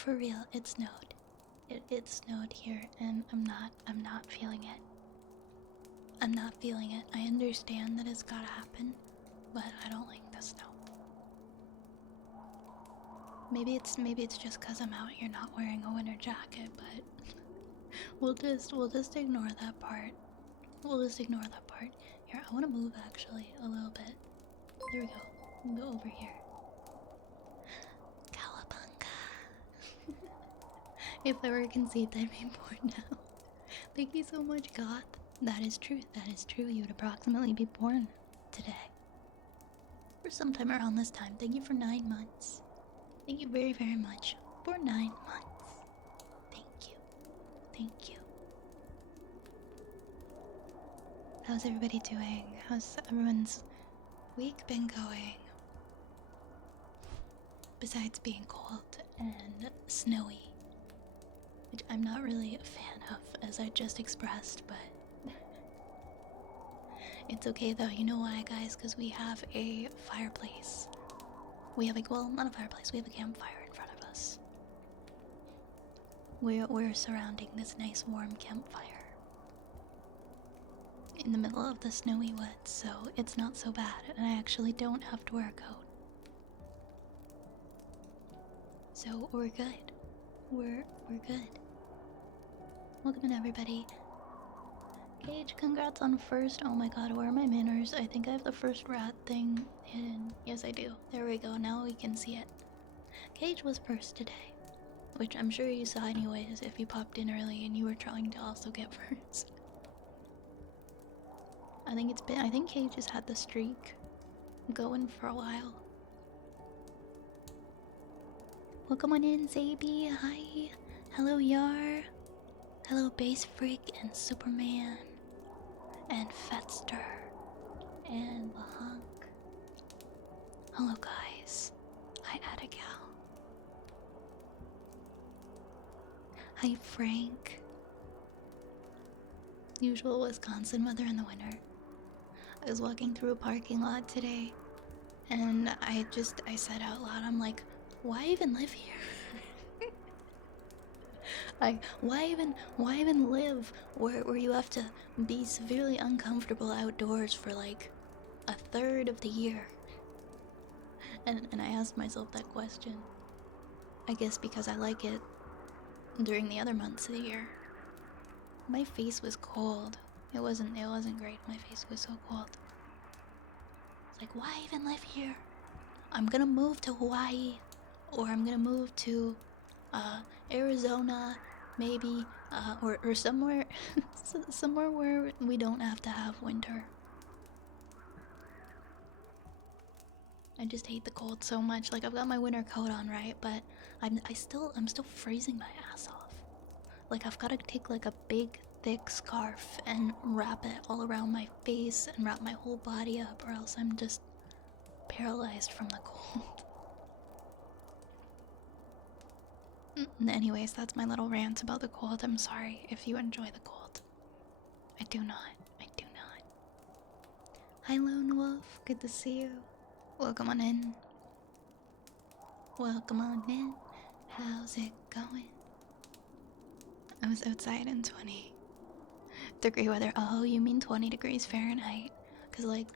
for real, it snowed. It snowed here, and I'm not feeling it. I'm not feeling it. I understand that it's gotta happen, but I don't like the snow. Maybe it's just cause I'm out here not wearing a winter jacket, but we'll just ignore that part. We'll just ignore that part. Here, I wanna move actually a little bit. There we go. We'll go over here. Cowabunga. If I were conceived, I'd be born now. Thank you so much, Goth. That is true. That is true. You would approximately be born today. Or sometime around this time. Thank you for 9 months. Thank you very, very much for 9 months. Thank you. Thank you. How's everybody doing? How's everyone's week been going? Besides being cold and snowy, which I'm not really a fan of, as I just expressed, but it's okay though. You know why, guys? Because we have a fireplace. We have well, not a fireplace, we have a campfire in front of us. We're surrounding this nice warm campfire in the middle of the snowy woods, so it's not so bad, and I actually don't have to wear a coat. So we're good. We're good. Welcome in, everybody. Gage, congrats on first. Oh my god, where are my manners? I think I have the first rat thing hidden. Yes, I do. There we go. Now we can see it. Gage was first today, which I'm sure you saw anyways if you popped in early and you were trying to also get first. I think Cage has had the streak going for a while. Welcome on in, Zaby. Hi. Hello, Yar. Hello, Base Freak and Superman. And Fetster. And Lahunk. Hello, guys. Hi, Abigail. Hi, Frank. Usual Wisconsin weather in the winter. I was walking through a parking lot today, and I said out loud, I'm like, why even live here? Why even live where you have to be severely uncomfortable outdoors for like a third of the year? And I asked myself that question. I guess because I like it during the other months of the year. My face was cold. It wasn't great. My face was so cold. It's like, why even live here? I'm gonna move to Hawaii, or I'm gonna move to Arizona, maybe, or somewhere somewhere where we don't have to have winter. I just hate the cold so much. Like, I've got my winter coat on, right? But I'm still freezing my ass off. Like, I've got to take like a big thick scarf and wrap it all around my face and wrap my whole body up, or else I'm just paralyzed from the cold. Anyways, that's my little rant about the cold. I'm sorry if you enjoy the cold. I do not. Hi, Lone Wolf. Good to see you. Welcome on in. Welcome on in. How's it going? I was outside in 20-degree weather. Oh, you mean 20 degrees Fahrenheit? Because, like,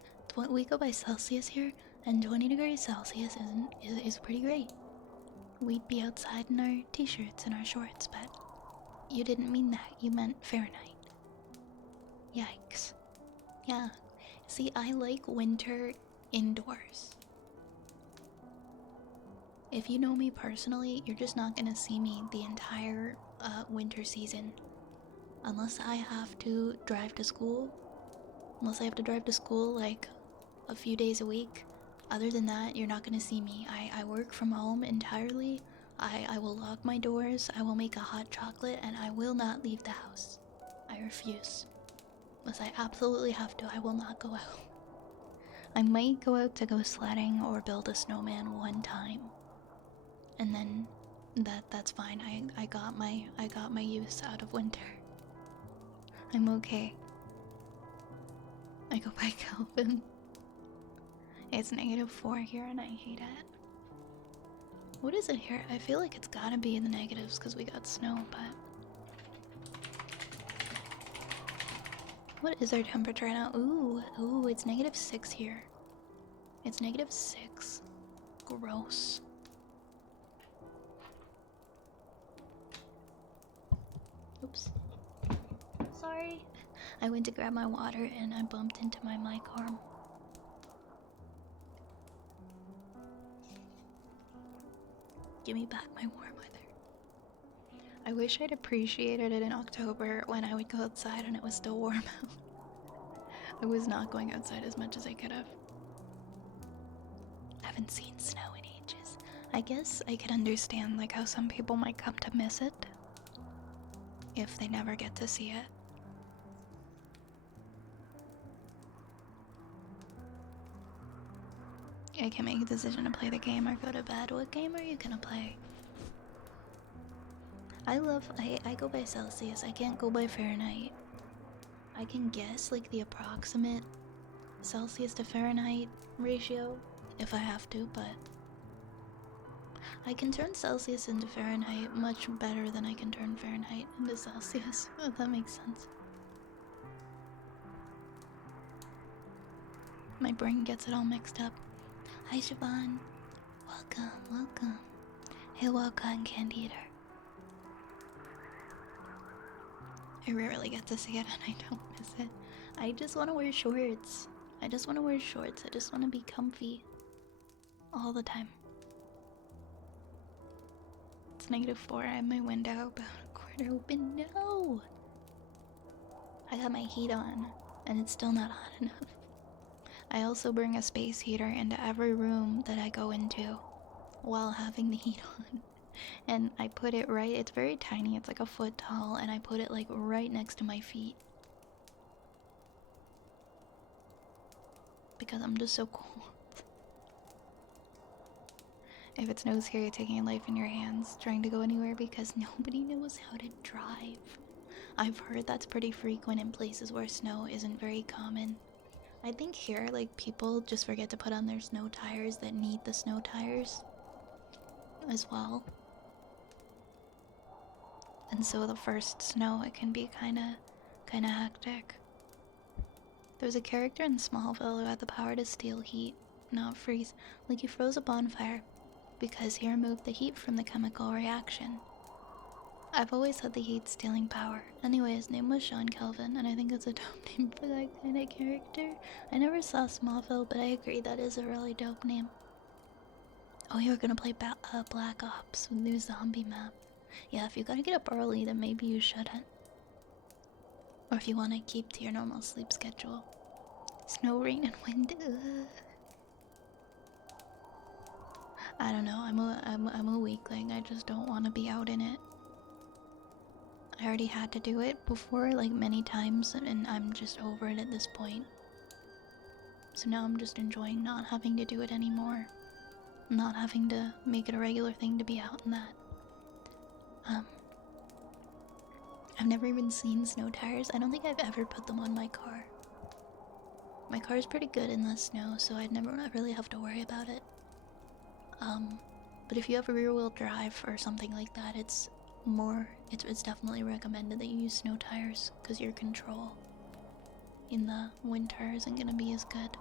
we go by Celsius here, and 20 degrees Celsius is pretty great. We'd be outside in our t-shirts and our shorts, but you didn't mean that. You meant Fahrenheit. Yikes. Yeah. See, I like winter indoors. If you know me personally, you're just not gonna see me the entire winter season. Unless I have to drive to school. Unless I have to drive to school like a few days a week. Other than that, you're not gonna see me. I work from home entirely. I will lock my doors, I will make a hot chocolate, and I will not leave the house. I refuse. Unless I absolutely have to, I will not go out. I might go out to go sledding or build a snowman one time. And then that's fine. I got my use out of winter. I'm okay. I go by Kelvin. It's -4 here and I hate it. What is it here? I feel like it's gotta be in the negatives because we got snow, but... What is our temperature right now? Ooh, it's -6 here. It's -6. Gross. Oops. Sorry. I went to grab my water and I bumped into my mic arm. Give me back my warm weather. I wish I'd appreciated it in October when I would go outside and it was still warm out. I was not going outside as much as I could have. I haven't seen snow in ages. I guess I could understand like how some people might come to miss it if they never get to see it. I can make a decision to play the game or go to bed. What game are you gonna play? I go by Celsius. I can't go by Fahrenheit. I can guess like the approximate Celsius to Fahrenheit ratio if I have to, but I can turn Celsius into Fahrenheit much better than I can turn Fahrenheit into Celsius, if that makes sense. My brain gets it all mixed up. Hi Siobhan. Welcome, welcome. Hey, welcome, Candy Eater. I rarely get to see it and I don't miss it. I just want to wear shorts. I just want to be comfy all the time. It's -4. I have my window about a quarter open. No! I got my heat on and it's still not hot enough. I also bring a space heater into every room that I go into while having the heat on. And I put it right, it's very tiny, it's like a foot tall, and I put it like right next to my feet. Because I'm just so cold. If it snows here, you're taking life in your hands, trying to go anywhere because nobody knows how to drive. I've heard that's pretty frequent in places where snow isn't very common. I think here, like, people just forget to put on their snow tires that need the snow tires as well. And so the first snow, it can be kinda hectic. There's a character in Smallville who had the power to steal heat, not freeze. Like, he froze a bonfire because he removed the heat from the chemical reaction. I've always had the heat stealing power. Anyway, his name was Sean Kelvin, and I think it's a dope name for that kind of character. I never saw Smallville, but I agree that is a really dope name. Oh, you're gonna play Black Ops with new zombie map. Yeah, if you gotta get up early, then maybe you shouldn't. Or if you want to keep to your normal sleep schedule. Snow, rain, and wind. I don't know. I'm a weakling. I just don't want to be out in it. I already had to do it before, like many times, and I'm just over it at this point. So now I'm just enjoying not having to do it anymore. Not having to make it a regular thing to be out in that. I've never even seen snow tires. I don't think I've ever put them on my car. My car is pretty good in the snow, so I'd never really have to worry about it. But if you have a rear-wheel drive or something like that, it's definitely recommended that you use snow tires, because your control in the winter isn't gonna be as good.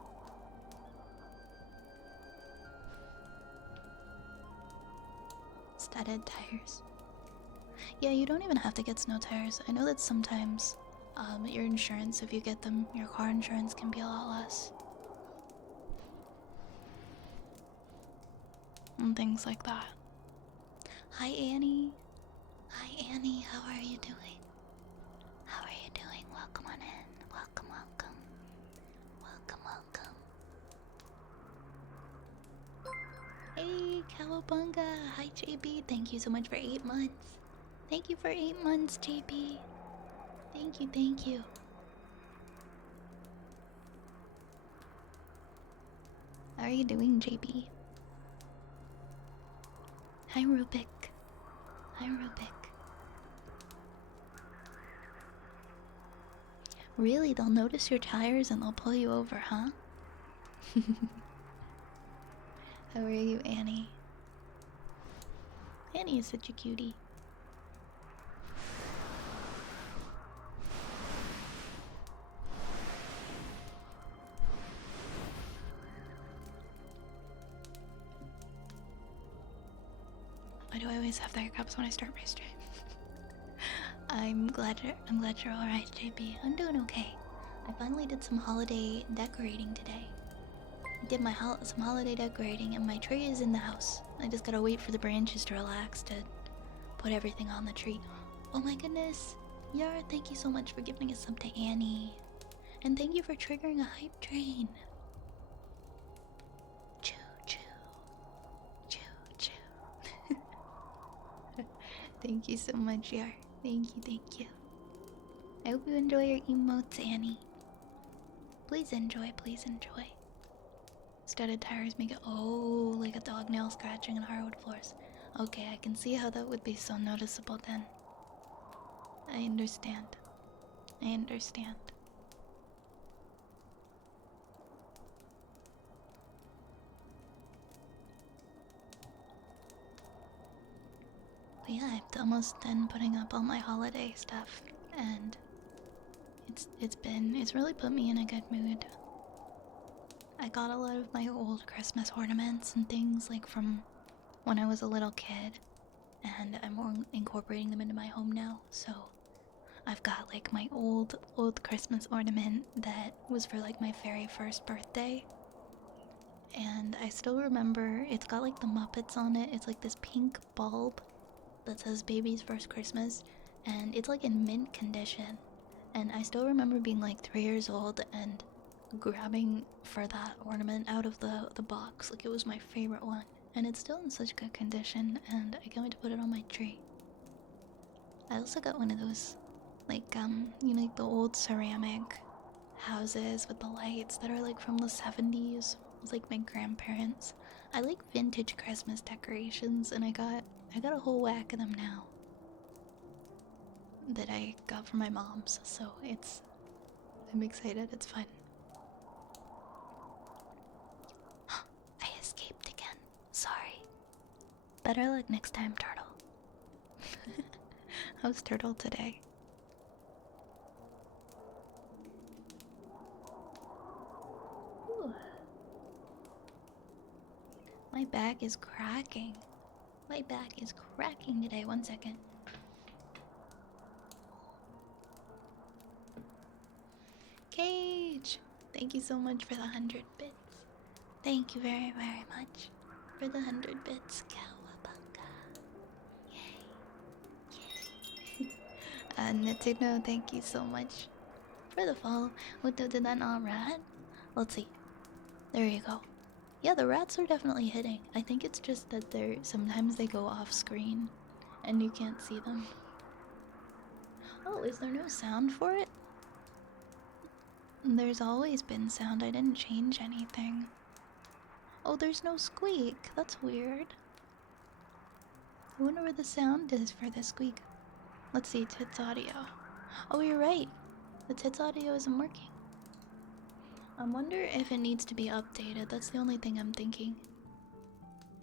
Studded tires. Yeah, you don't even have to get snow tires. I know that sometimes your insurance, if you get them, your car insurance can be a lot less. And things like that. Hi, Annie. Hi, Annie. How are you doing? How are you doing? Welcome on in. Welcome, welcome. Welcome, welcome. Hey, Cowabunga. Hi, JB. Thank you so much for 8 months. Thank you for 8 months, JB. Thank you, thank you. How are you doing, JB? Hi, Rubik. Hi, Rubik. Really? They'll notice your tires and they'll pull you over, huh? How are you, Annie? Annie is such a cutie. Why do I always have the hiccups when I start my stream? I'm glad you're alright, JP. I'm doing okay. I finally did some holiday decorating today. I did some holiday decorating and my tree is in the house. I just gotta wait for the branches to relax to put everything on the tree. Oh my goodness. Yara, thank you so much for giving us up to Annie. And thank you for triggering a hype train. Choo choo. Choo choo. Thank you so much, Yara. Thank you. I hope you enjoy your emotes, Annie. Please enjoy, please enjoy. Studded tires make it like a dog nail scratching on hardwood floors. Okay, I can see how that would be so noticeable then. I understand. But yeah, I'm almost done putting up all my holiday stuff, and it's really put me in a good mood. I got a lot of my old Christmas ornaments and things like from when I was a little kid, and I'm incorporating them into my home now. So I've got like my old Christmas ornament that was for like my very first birthday. And I still remember it's got like the Muppets on it. It's like this pink bulb that says baby's first Christmas, and it's like in mint condition. And I still remember being like 3 years old and grabbing for that ornament out of the box. Like it was my favorite one. And it's still in such good condition, and I can't wait to put it on my tree. I also got one of those, like, like the old ceramic houses with the lights that are like from the 70s. It was like my grandparents. I like vintage Christmas decorations, and I got a whole whack of them now that I got from my mom's, so I'm excited, it's fun. I escaped again. Sorry. Better luck next time, Turtle. How's Turtle today? Ooh. My back is cracking. My back is cracking today. 1 second. Cage! Thank you so much for the 100 bits. Thank you very, very much for the 100 bits. Cowabunga. Yay. Nintendo, thank you so much for the follow. What did that not rat? Let's see. There you go. Yeah, the rats are definitely hitting. I think it's just that sometimes they go off screen and you can't see them. Oh, is there no sound for it? There's always been sound. I didn't change anything. Oh, there's no squeak. That's weird. I wonder where the sound is for the squeak. Let's see, tits audio. Oh, you're right. The tits audio isn't working. I wonder if it needs to be updated. That's the only thing I'm thinking.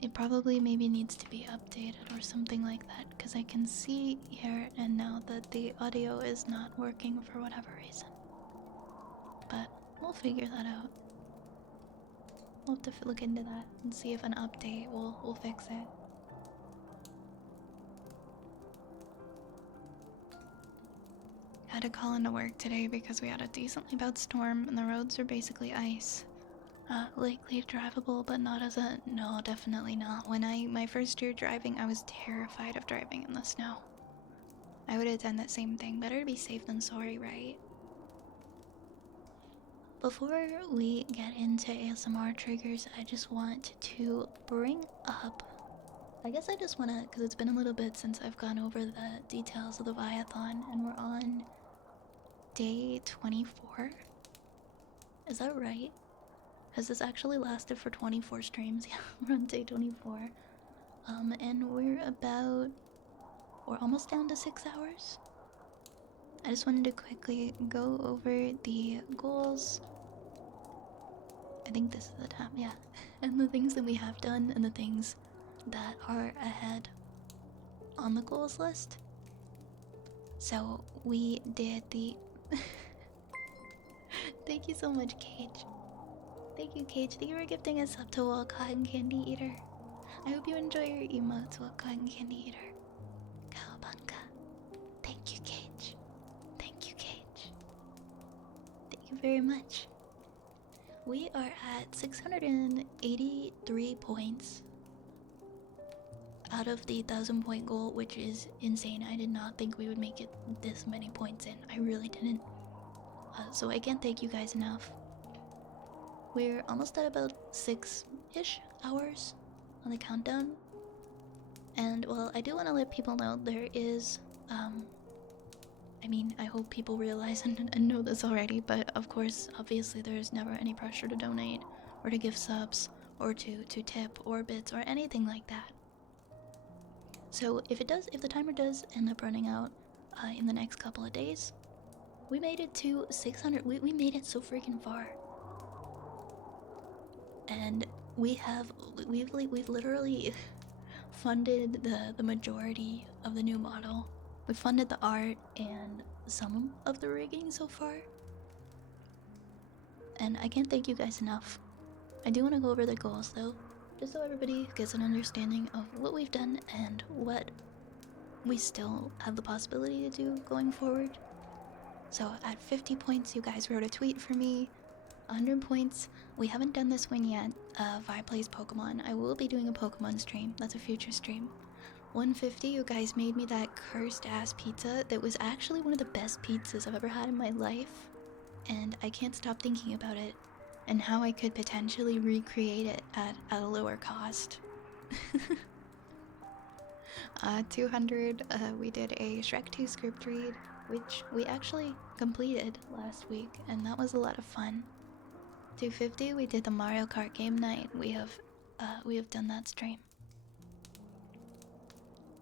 It probably maybe needs to be updated or something like that, because I can see here and now that the audio is not working for whatever reason. But we'll figure that out. We'll have to look into that and see if an update will fix it. Had to call into work today because we had a decently bad storm and the roads are basically ice. Likely drivable, but not as a... No, definitely not. When my first year driving, I was terrified of driving in the snow. I would have done that same thing. Better to be safe than sorry, right? Before we get into ASMR triggers, I just want to bring up... I guess I just want to... Because it's been a little bit since I've gone over the details of the Viathon, and we're on day 24. Is that right? Has this actually lasted for 24 streams? Yeah, we're on day 24. And we're almost down to 6 hours. I just wanted to quickly go over the goals. I think this is the time, yeah. And the things that we have done and the things that are ahead. on the goals list. So we did the. Thank you so much, Cage. Thank you, Cage. Thank you for gifting us up to Wall Cotton Candy Eater. I hope you enjoy your emotes, Wall Cotton Candy Eater. Cowabunga. Thank you, Cage. Thank you, Cage. Thank you very much. We are at 683 points out of the 1,000-point goal, which is insane. I did not think we would make it this many points in. I really didn't. So I can't thank you guys enough. We're almost at about 6-ish hours on the countdown. And, well, I do want to let people know there is, I mean, I hope people realize and know this already, but of course, obviously, there's never any pressure to donate, or to give subs, or to tip, or bits, or anything like that. So, if the timer does end up running out in the next couple of days, we made it to 600, we made it so freaking far. And we've literally funded the majority of the new model. We funded the art and some of the rigging so far. And I can't thank you guys enough. I do want to go over the goals though, just so everybody gets an understanding of what we've done and what we still have the possibility to do going forward. So at 50 points, you guys wrote a tweet for me. 100 points. We haven't done this one yet. Vi plays Pokemon. I will be doing a Pokemon stream. That's a future stream. 150, you guys made me that cursed ass pizza that was actually one of the best pizzas I've ever had in my life. And I can't stop thinking about it and how I could potentially recreate it at a lower cost. 200, we did a Shrek 2 script read, which we actually completed last week, and that was a lot of fun. 250, we did the Mario Kart game night. We have done that stream.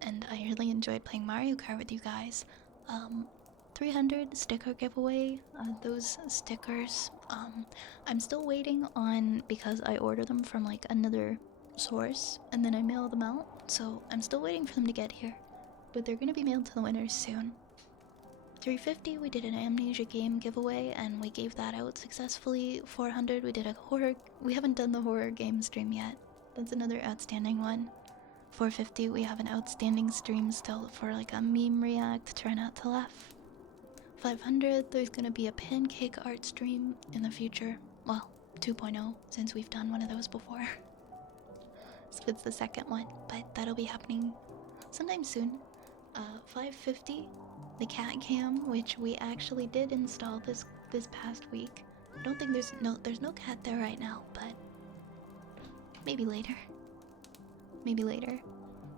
And I really enjoyed playing Mario Kart with you guys. 300 sticker giveaway. Those stickers, I'm still waiting on, because I order them from like another source and then I mail them out. So I'm still waiting for them to get here, but they're gonna be mailed to the winners soon. 350, we did an Amnesia game giveaway and we gave that out successfully. 400, we did a horror. We haven't done the horror game stream yet. That's another outstanding one. 450, we have an outstanding stream still for like a meme react. Try not to laugh. 500, there's gonna be a pancake art stream in the future. Well, 2.0, since we've done one of those before. So it's the second one, but that'll be happening sometime soon. 550, the cat cam, which we actually did install this past week. I don't think there's no cat there right now, but maybe later. Maybe later.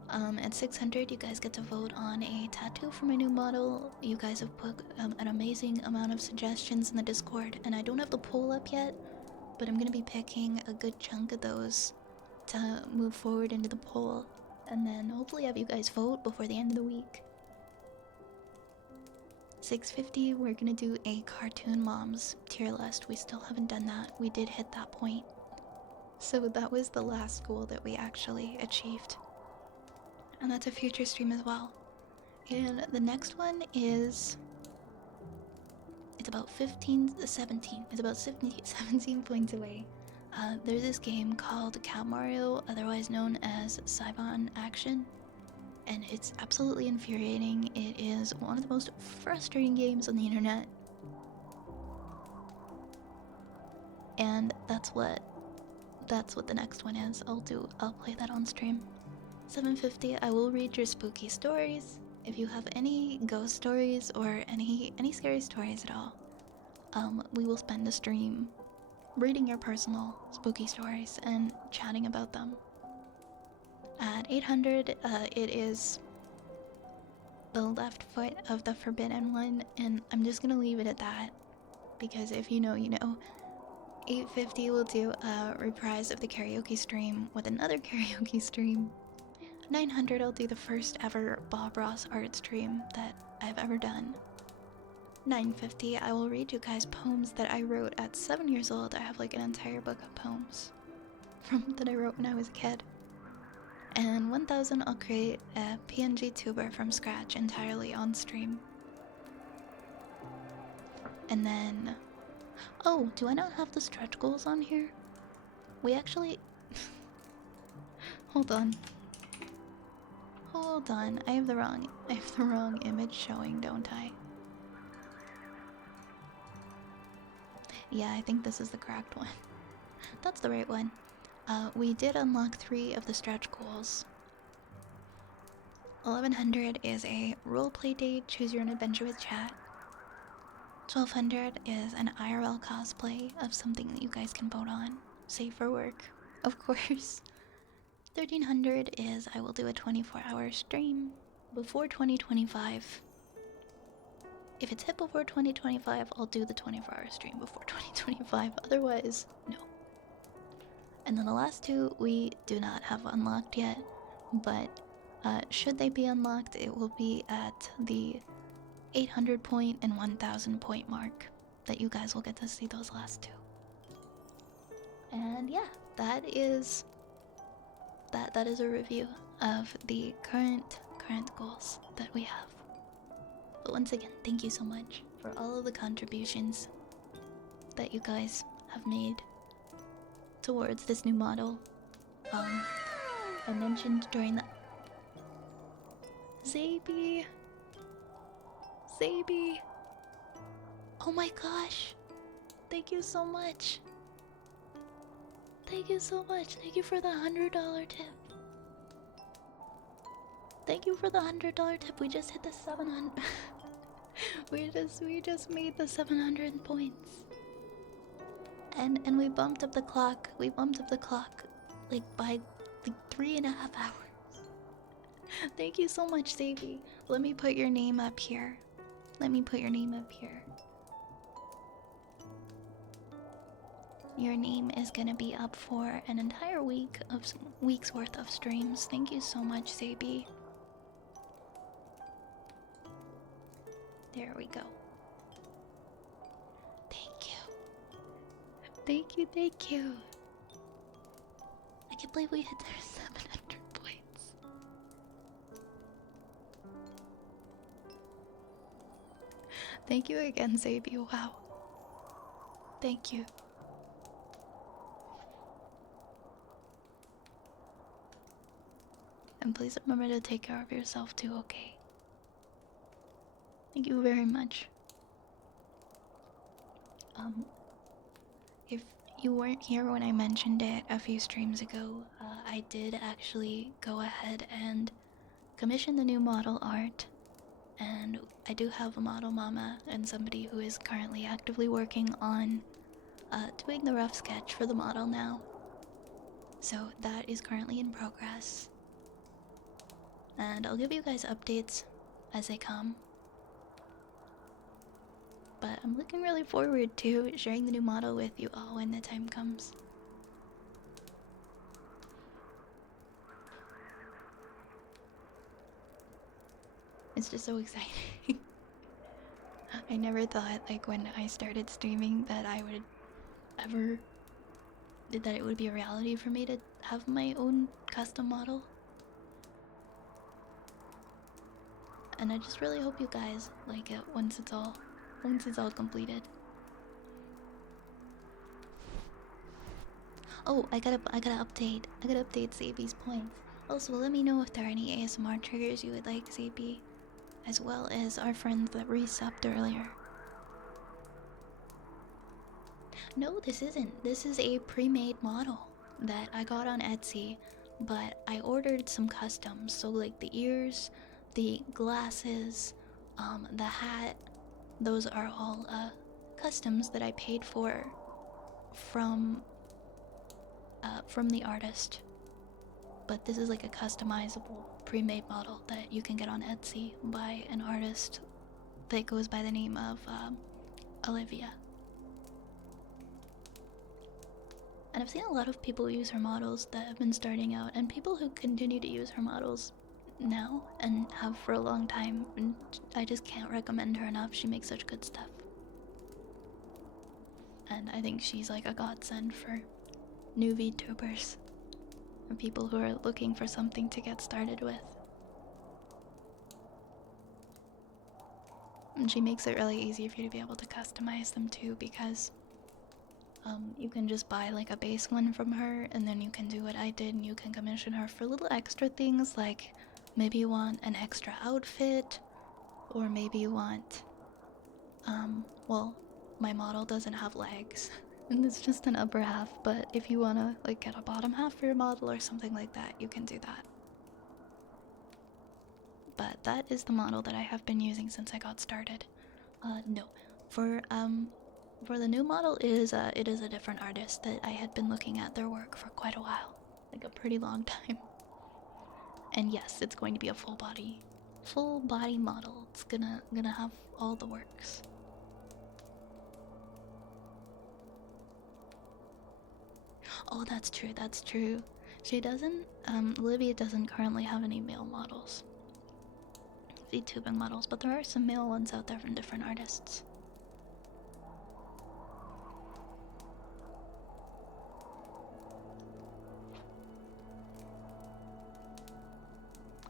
At 600, you guys get to vote on a tattoo for my new model. You guys have put an amazing amount of suggestions in the Discord, and I don't have the poll up yet, but I'm gonna be picking a good chunk of those to move forward into the poll, and then hopefully have you guys vote before the end of the week. 650, we're gonna do a Cartoon Moms tier list. We still haven't done that. We did hit that point. So that was the last goal that we actually achieved. And that's a future stream as well. And the next one is... It's about 17. It's about 17 points away. There's this game called Cat Mario, otherwise known as Saibon Action. And it's absolutely infuriating. It is one of the most frustrating games on the internet. And that's what the next one is. I'll play that on stream. 750, I will read your spooky stories. If you have any ghost stories or any scary stories at all, we will spend a stream reading your personal spooky stories and chatting about them. At 800, it is the left foot of the forbidden one, and I'm just gonna leave it at that, because if you know, you know. 850 will do a reprise of the karaoke stream with another karaoke stream. 900, I'll do the first ever Bob Ross art stream that I've ever done. 950, I will read you guys poems that I wrote at 7 years old. I have like an entire book of poems that I wrote when I was a kid. And 1000, I'll create a PNG tuber from scratch entirely on stream. And then... Oh, do I not have the stretch goals on here? We actually... Hold on. Hold on. I have the wrong image showing, don't I? Yeah, I think this is the correct one. That's the right one. We did unlock 3 of the stretch goals. 1100 is a roleplay date, choose your own adventure with chat. 1200 is an IRL cosplay of something that you guys can vote on. Safe for work, of course. 1300 is I will do a 24-hour stream before 2025. If it's hit before 2025, I'll do the 24-hour stream before 2025. Otherwise, no. And then the last 2 we do not have unlocked yet, but should they be unlocked, it will be at the 800 point and 1000 point mark that you guys will get to see those last 2. And yeah, that is a review of the current goals that we have. But once again, thank you so much for all of the contributions that you guys have made towards this new model. I mentioned during the... Zaby! Oh my gosh! Thank you so much! Thank you so much! Thank you for the $100 tip! Thank you for the $100 tip! We just hit the 700... we just made the 700 points! And we bumped up the clock. We bumped up the clock like by like 3.5 hours. Thank you so much, Zaby. Let me put your name up here. Your name is gonna be up for an entire week's worth of streams. Thank you so much, Zaby. There we go. Thank you. I can't believe we hit their 700 points. Thank you again, Zaby. Wow. Thank you. And please remember to take care of yourself too, okay? Thank you very much. If you weren't here when I mentioned it a few streams ago, I did actually go ahead and commission the new model art, and I do have a model mama and somebody who is currently actively working on doing the rough sketch for the model now. So that is currently in progress, and I'll give you guys updates as they come. But I'm looking really forward to sharing the new model with you all when the time comes. It's just so exciting. I never thought, like, when I started streaming that it would be a reality for me to have my own custom model. And I just really hope you guys like it once it's all completed. Oh, I gotta update Zaby's points. Also, let me know if there are any ASMR triggers you would like, Zaby, as well as our friends that resubbed earlier. No, this isn't. This is a pre-made model that I got on Etsy, but I ordered some customs. So like the ears, the glasses, the hat, those are all customs that I paid for from the artist. But this is like a customizable pre-made model that you can get on Etsy by an artist that goes by the name of Olivia. And I've seen a lot of people use her models that have been starting out, and people who continue to use her models now and have for a long time, and I just can't recommend her enough. She makes such good stuff. And I think she's like a godsend for new VTubers. for people who are looking for something to get started with. And she makes it really easy for you to be able to customize them too, because you can just buy like a base one from her, and then you can do what I did and you can commission her for little extra things, like maybe you want an extra outfit, or maybe you want well, my model doesn't have legs and it's just an upper half, but if you want to like get a bottom half for your model or something like that, you can do that. But that is the model that I have been using since I got started. No, for the new model, it is a different artist that I had been looking at their work for quite a while, like a pretty long time. And yes, it's going to be a full body model. It's gonna have all the works. Oh, that's true, that's true. She doesn't, Olivia doesn't currently have any male models. VTubing models, but there are some male ones out there from different artists.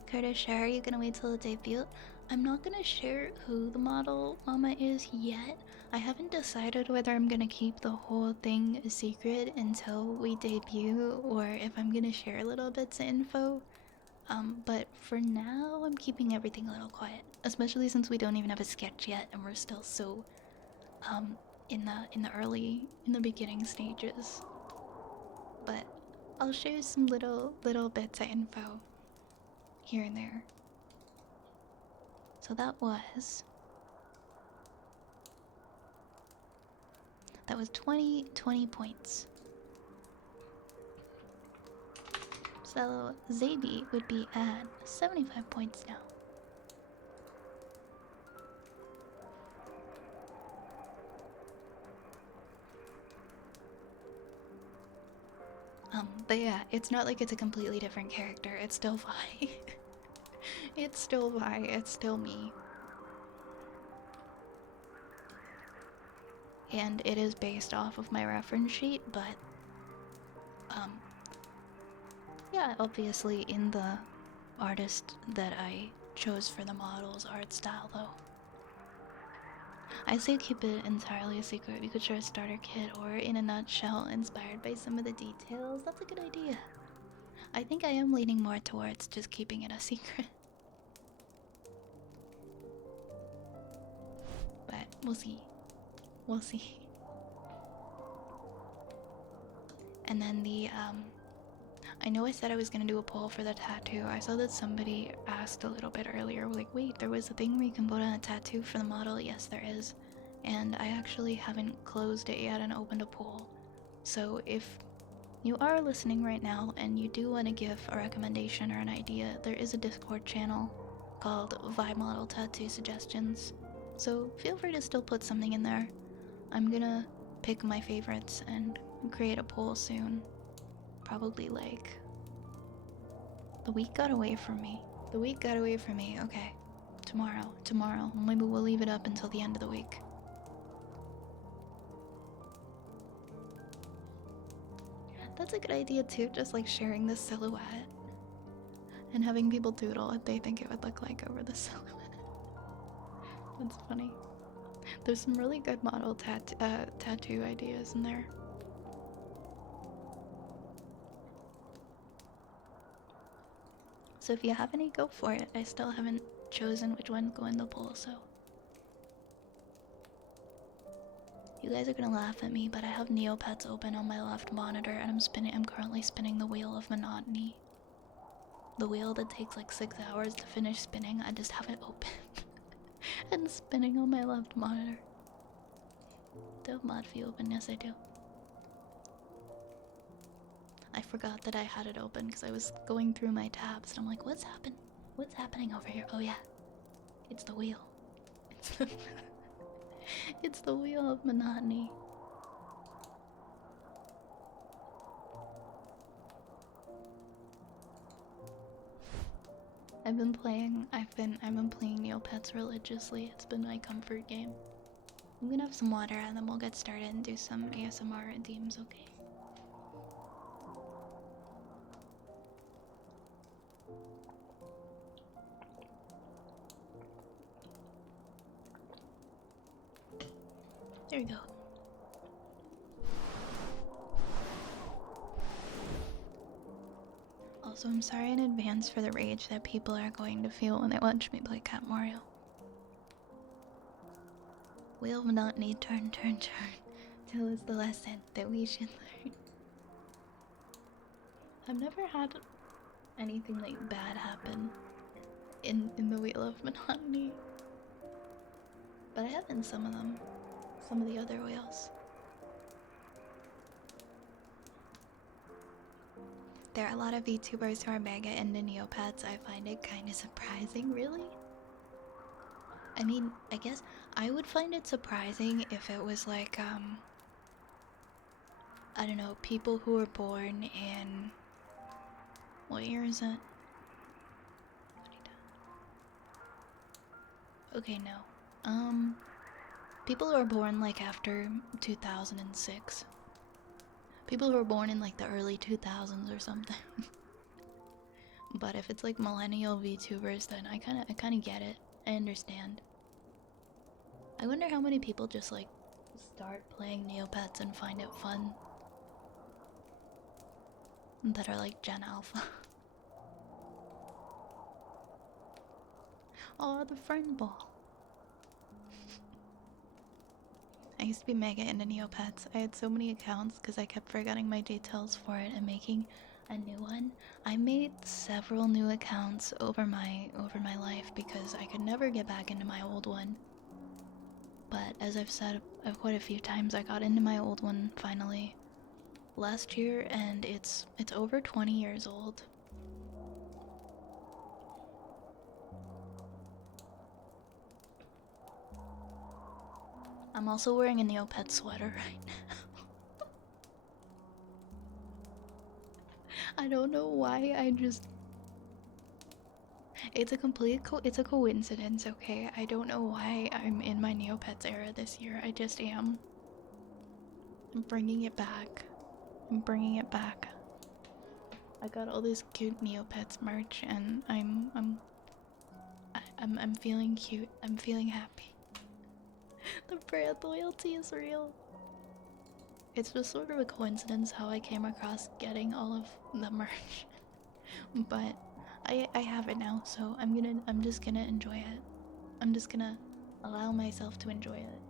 Care to share? Are you gonna wait till the debut? I'm not gonna share who the model mama is yet. I haven't decided whether I'm gonna keep the whole thing a secret until we debut, or if I'm gonna share little bits of info. But for now, I'm keeping everything a little quiet, especially since we don't even have a sketch yet, and we're still so, in the beginning stages. But I'll share some little bits of info here and there. So that was 20 points. So Zabi would be at 75 points now. But yeah, it's not like it's a completely different character. It's still Vi. It's still Vi. It's still me. And it is based off of my reference sheet, but yeah, obviously in the artist that I chose for the model's art style, though. I say keep it entirely a secret. You could share a starter kit, or in a nutshell, inspired by some of the details. That's a good idea. I think I am leaning more towards just keeping it a secret. But we'll see. We'll see. And then I know I said I was gonna do a poll for the tattoo. I saw that somebody asked a little bit earlier, like, wait, there was a thing where you can vote on a tattoo for the model? Yes, there is. And I actually haven't closed it yet and opened a poll. So if you are listening right now and you do want to give a recommendation or an idea, there is a Discord channel called Vi Model Tattoo Suggestions. So feel free to still put something in there. I'm gonna pick my favorites and create a poll soon. Probably like... The week got away from me. The week got away from me. Okay. Tomorrow. Maybe we'll leave it up until the end of the week. That's a good idea too, just like sharing the silhouette and having people doodle what they think it would look like over the silhouette. That's funny. There's some really good model tattoo ideas in there. So if you have any, go for it. I still haven't chosen which one to go in the poll, so. You guys are gonna laugh at me, but I have Neopets open on my left monitor, and I'm currently spinning the Wheel of Monotony. The wheel that takes like 6 hours to finish spinning, I just have it open and spinning on my left monitor. Do have mod view open? Yes, I do. I forgot that I had it open because I was going through my tabs and I'm like, what's happening over here? Oh yeah, it's the wheel. It's the Wheel of Monotony. I've been playing Neopets religiously. It's been my comfort game. I'm gonna have some water and then we'll get started and do some ASMR redeems, okay? There we go. Also, I'm sorry in advance for the rage that people are going to feel when they watch me play Cat Mario. Will not need turn. Tell us the lesson that we should learn. I've never had anything like bad happen in the Wheel of Monotony. But I have in some of them. Some of the other whales. There are a lot of VTubers who are mega into Neopets. I find it kind of surprising, really. I mean, I guess I would find it surprising if it was like, I don't know, people who were born in... What year is it? Okay, no. People who are born like after 2006. People who were born in like the early 2000s or something. But if it's like millennial VTubers, then I kinda get it. I understand. I wonder how many people just like start playing Neopets and find it fun. That are like Gen Alpha. Oh, the friend ball. I used to be mega into Neopets. I had so many accounts because I kept forgetting my details for it and making a new one. I made several new accounts over my life because I could never get back into my old one. But as I've said quite a few times, I got into my old one finally last year, and it's over 20 years old. I'm also wearing a Neopet sweater right now. I don't know why, I just... It's a coincidence, okay? I don't know why I'm in my Neopets era this year. I just am. I'm bringing it back. I'm bringing it back. I got all this cute Neopets merch, and I'm feeling cute. I'm feeling happy. The brand loyalty is real. It's just sort of a coincidence how I came across getting all of the merch. But I have it now, so I'm just gonna enjoy it. I'm just gonna allow myself to enjoy it.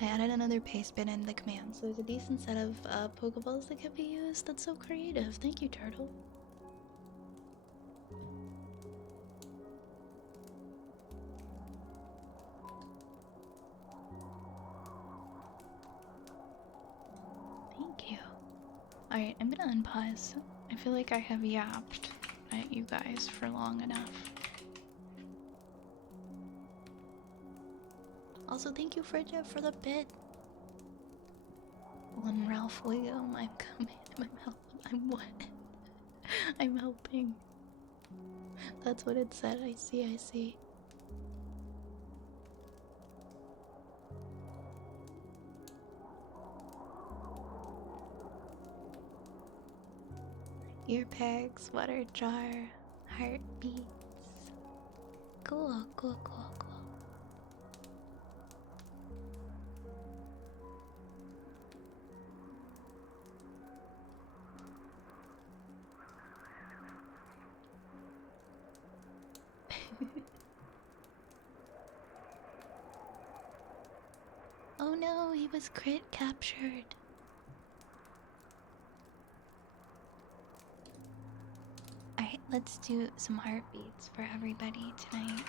I added another paste bin in the command, so there's a decent set of Pokeballs that can be used. That's so creative. Thank you, Turtle. Thank you. Alright, I'm gonna unpause. I feel like I have yapped at you guys for long enough. Also, thank you, Frigid, for the bit. One Ralph William, I'm coming. I'm what? I'm helping. That's what it said. I see. Ear pegs, water jar, heartbeats. Cool. Oh no, he was crit captured. Alright, let's do some heartbeats for everybody tonight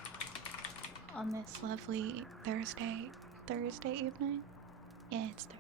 on this lovely Thursday evening. Yeah, it's Thursday.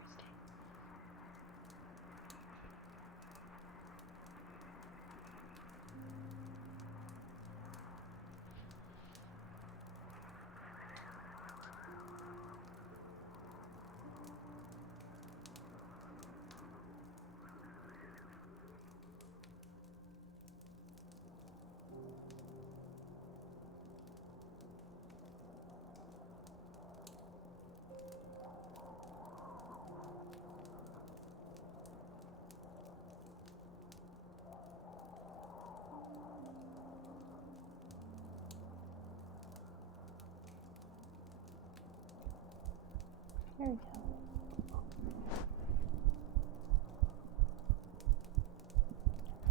There we go.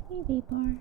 Hey, Vapor.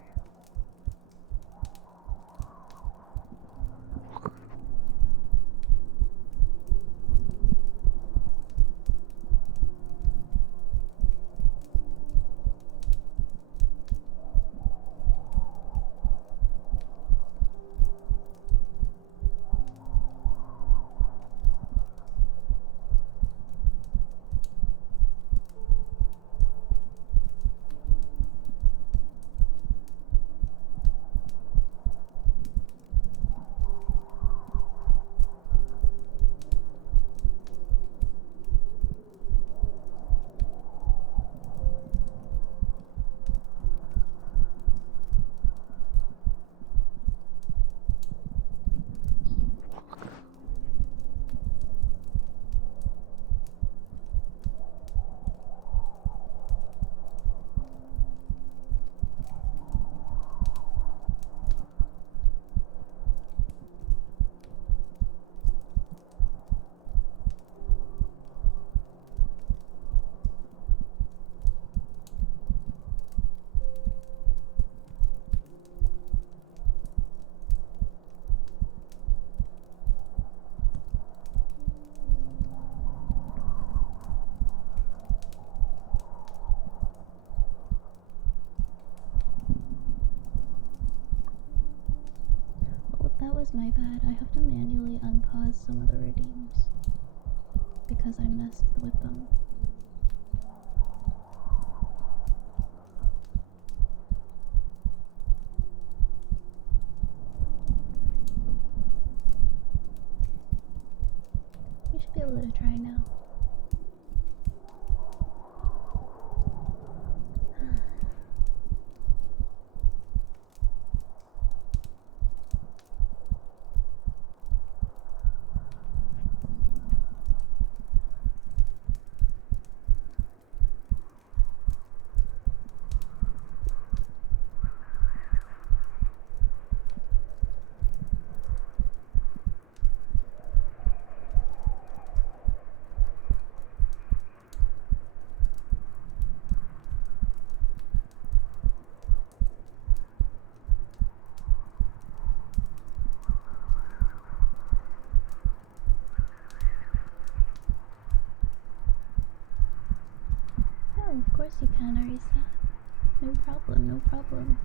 That was my bad. I have to manually unpause some of the redeems because I messed with them. You should be able to try now. Yeah, of course you can, Arisa. No problem, no problem.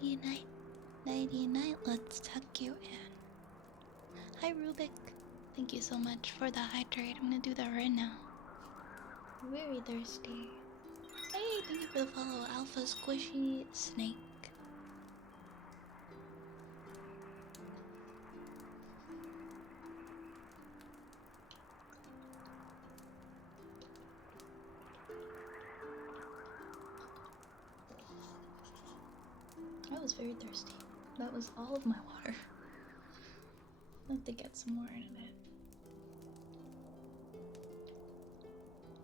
Nighty night. Nighty night. Let's tuck you in. Hi, Rubik. Thank you so much for the hydrate. I'm gonna do that right now. Very thirsty. Hey, thank you for the follow, Alpha Squishy Snake. I was very thirsty. That was all of my water. I have to get some more in it.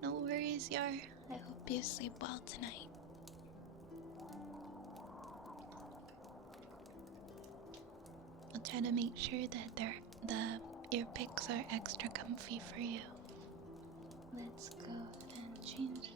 No worries, Yar. I hope you sleep well tonight. I'll try to make sure that the ear picks are extra comfy for you. Let's go ahead and change this.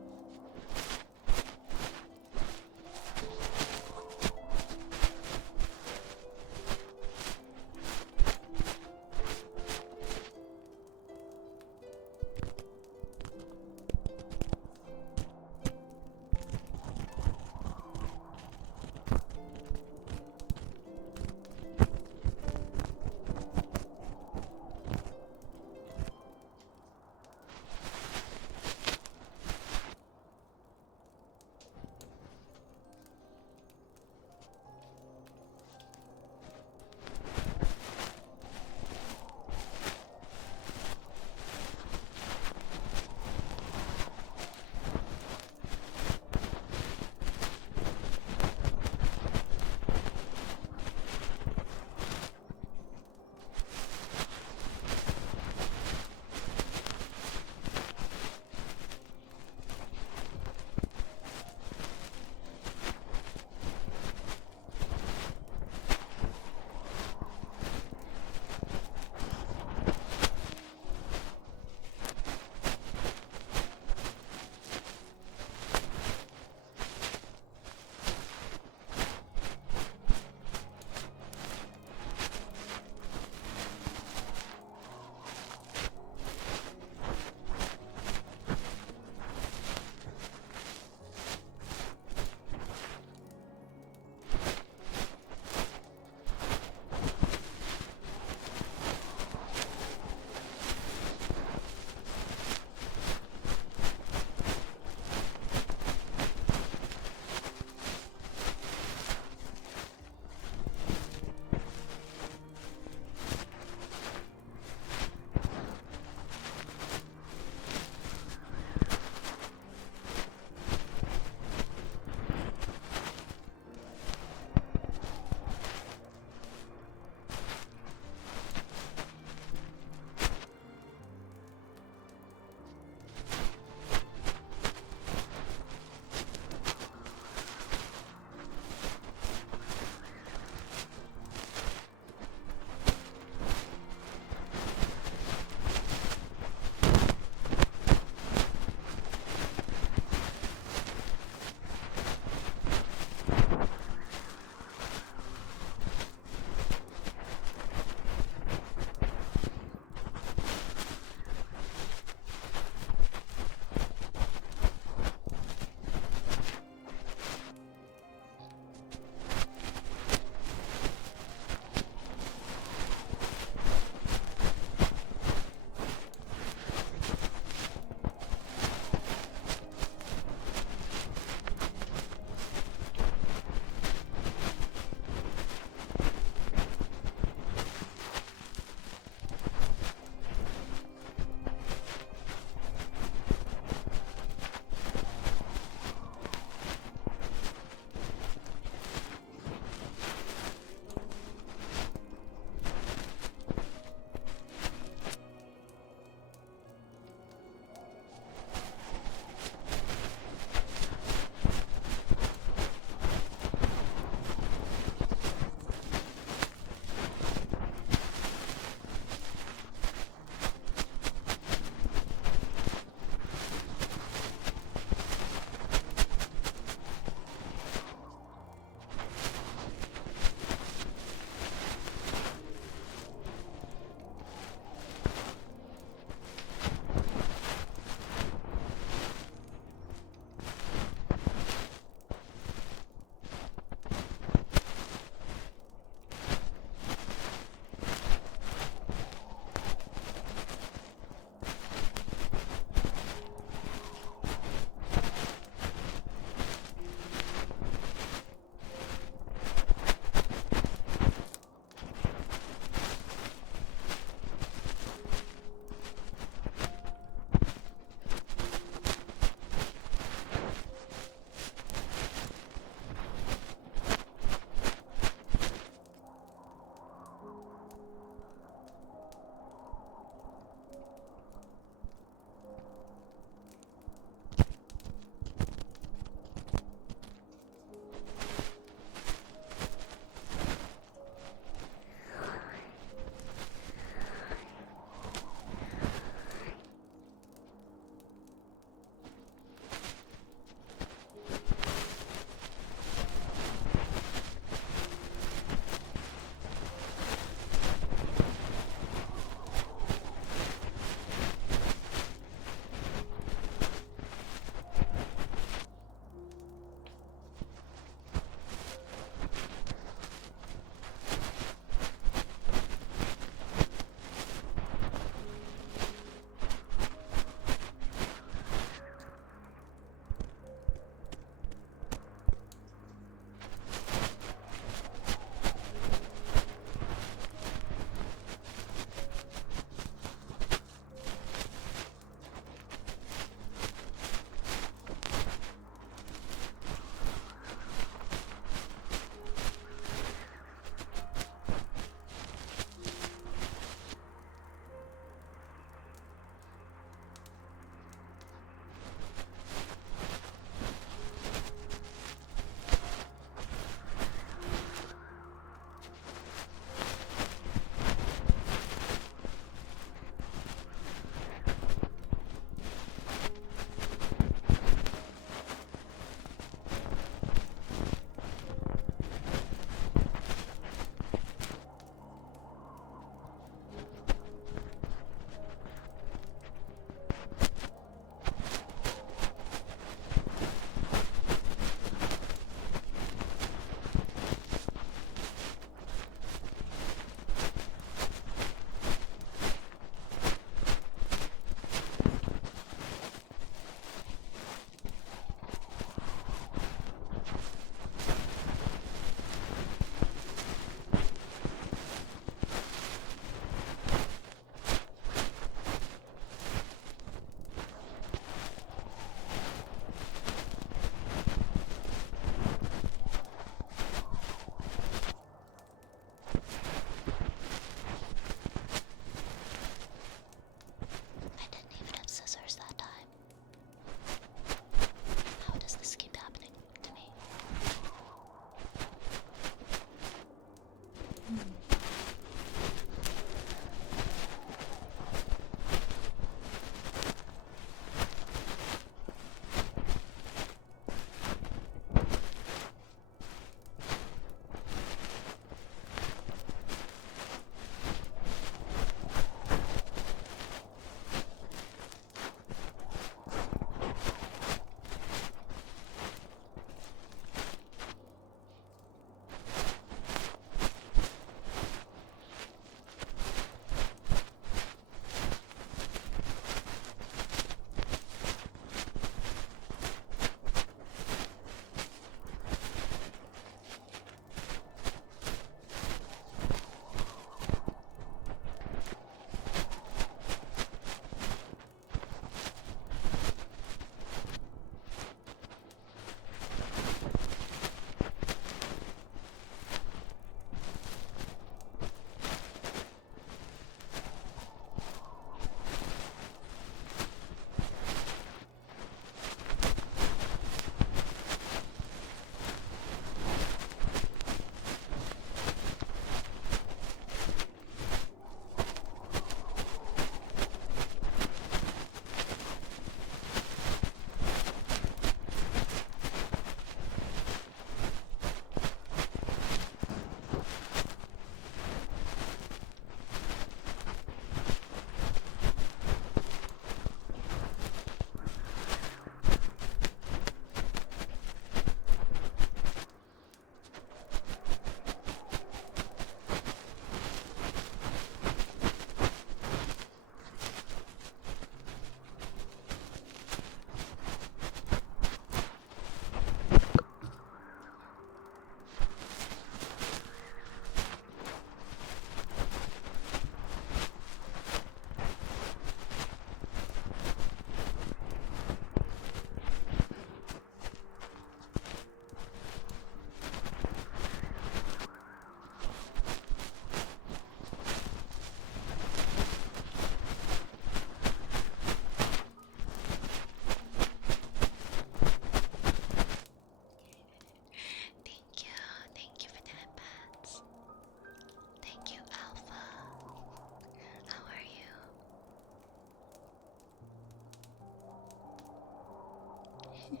It's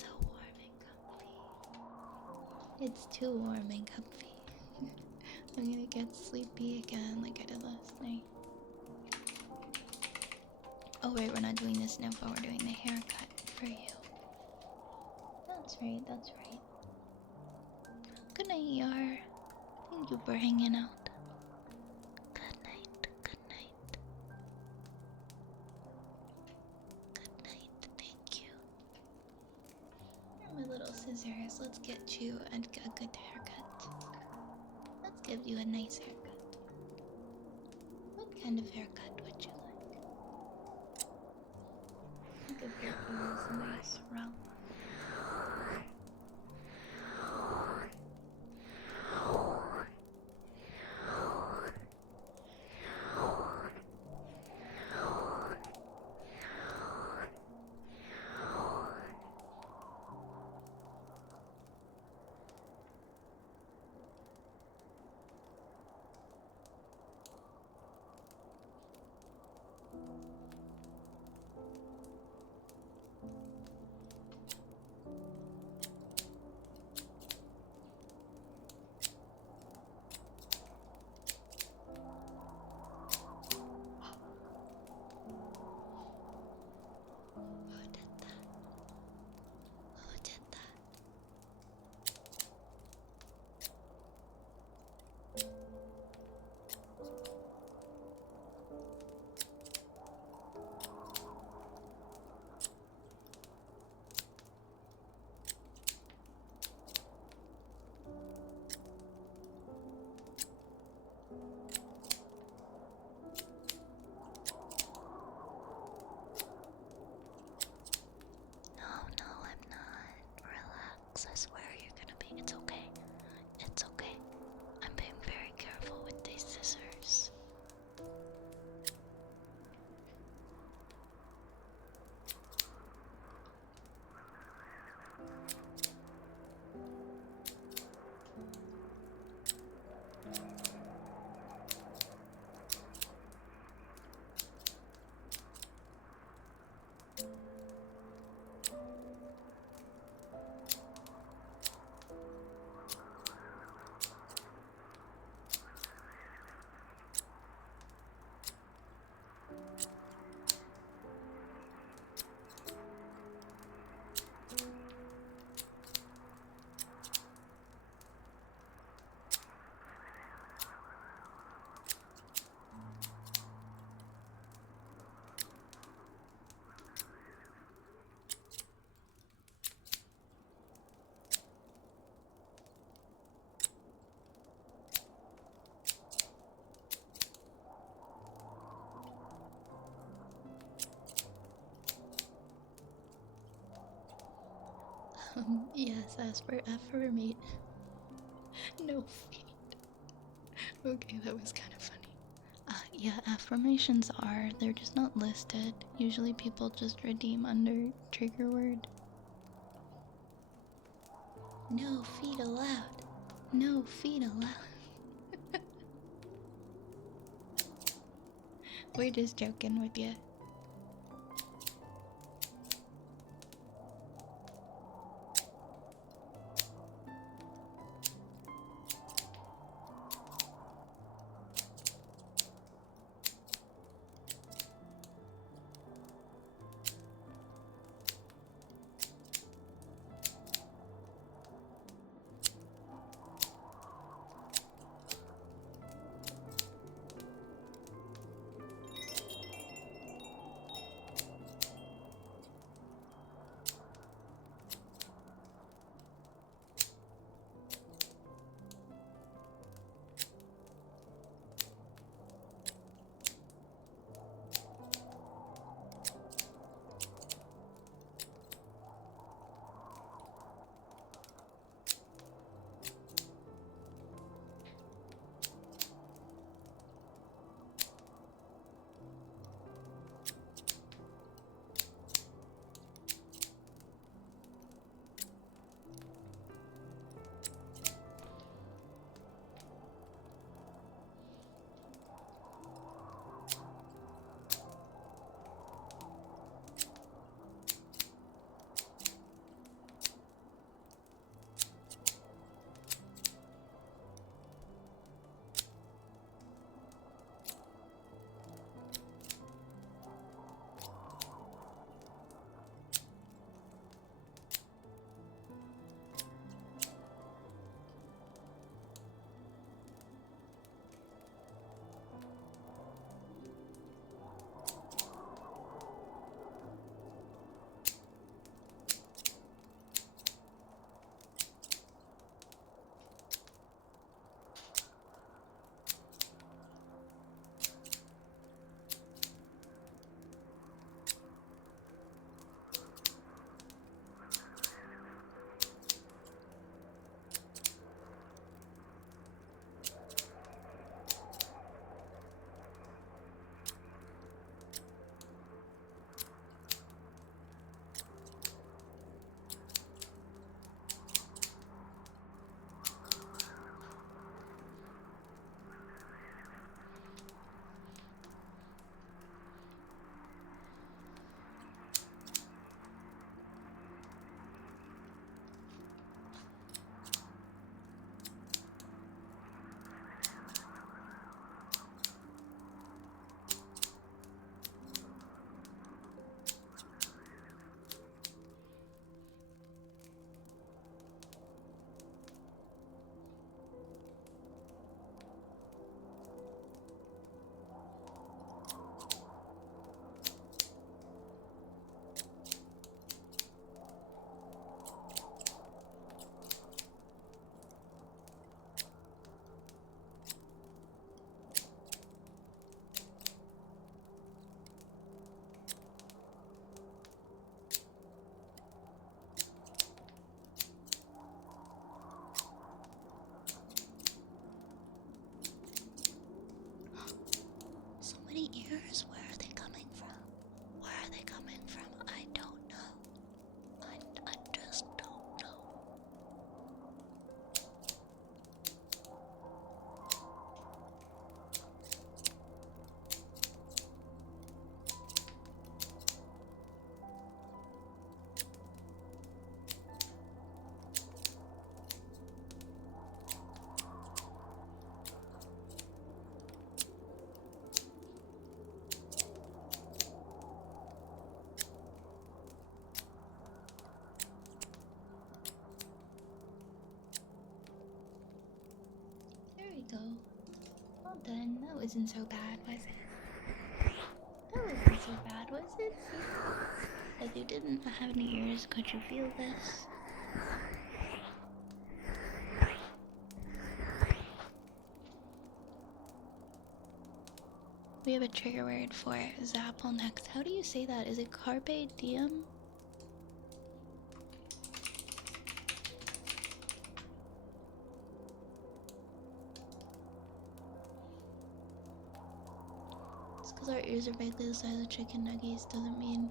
so warm and comfy. It's too warm and comfy. I'm gonna get sleepy again like I did last night. Oh wait, we're not doing this now, but we're doing the haircut for you. That's right, that's right. Good night, Yar. Thank you for hanging out. Good night, good night. Good night, thank you. Here are my little scissors. Let's get you a good haircut. Let's give you a nice haircut. What kind of haircut would you like? I think a haircut is a nice round. Who did that? No, no, I'm not. Relax. I swear you're gonna be. It's okay. It's okay. I'm being very careful with these scissors. Yes, as for affirmate. No feet. Okay, that was kind of funny. Yeah, affirmations are, they're just not listed. Usually people just redeem under trigger word. No feet allowed. No feet allowed. We're just joking with you. then that wasn't so bad, was it? That wasn't so bad, was it? Like you didn't have any ears, could you feel this? We have a trigger word for Zapple next. How do you say that? Is it Carpe Diem? Just because our ears are vaguely the size of chicken nuggets doesn't mean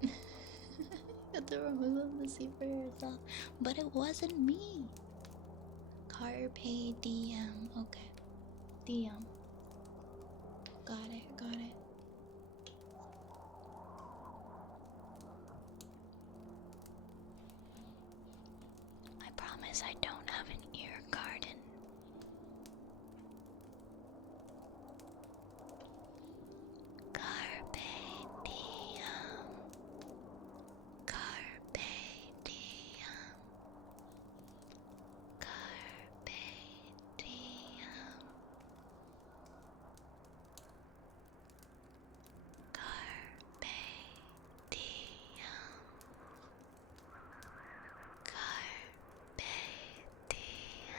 you have to remove them to see for yourself. But it wasn't me. Carpe Diem. Okay. Diem. Got it, got it. I promise I don't have an ear garden. Carpe diem. Carpe diem. Carpe diem. Carpe diem. Carpe diem.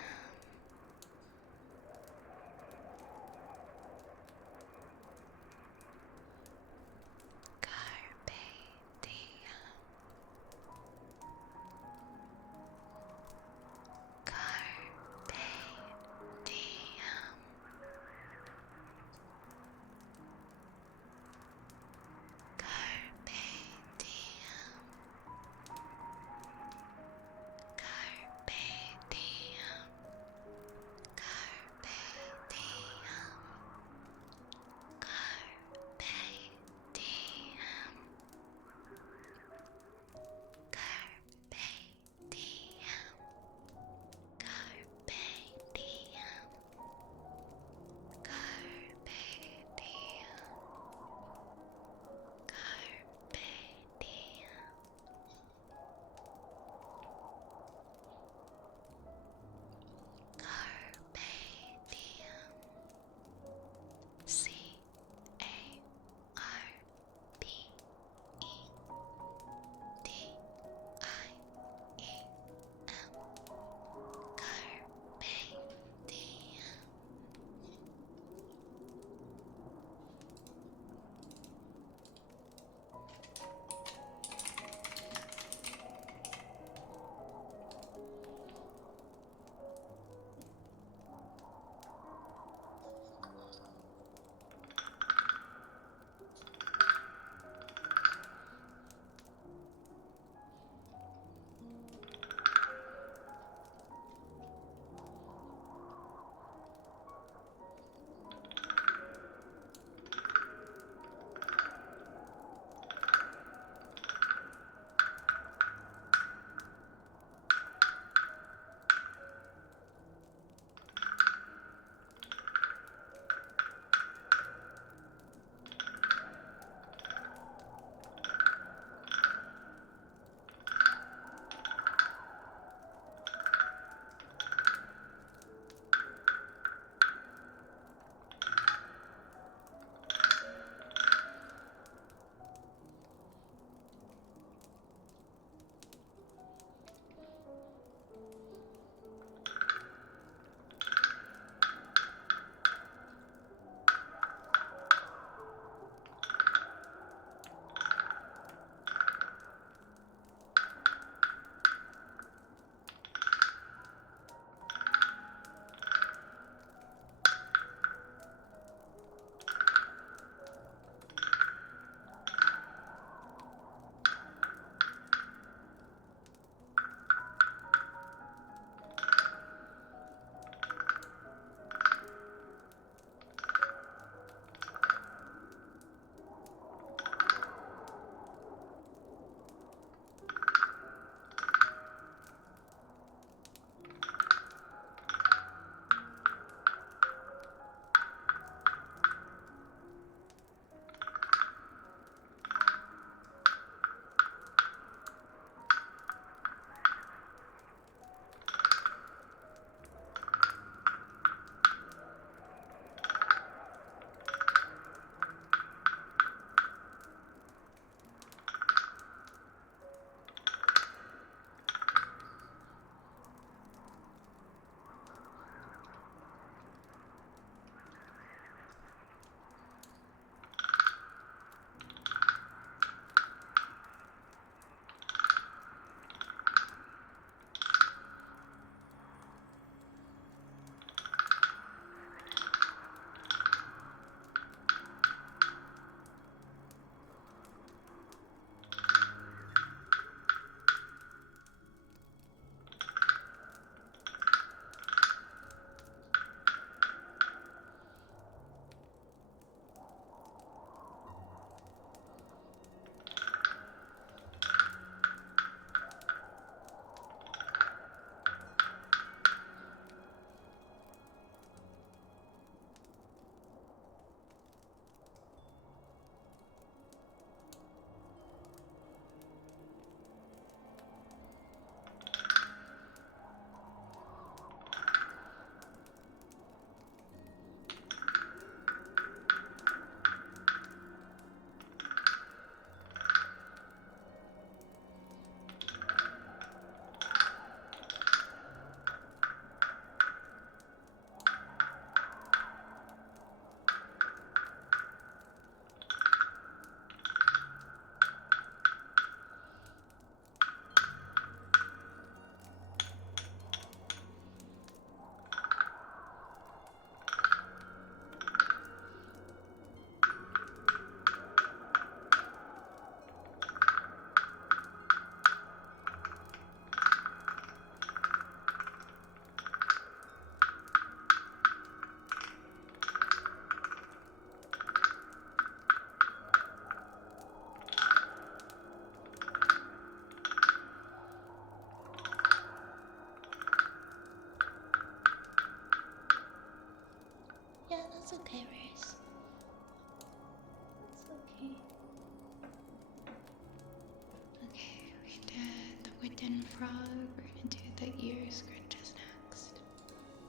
chicken frog. We're gonna do the ear scrunches next.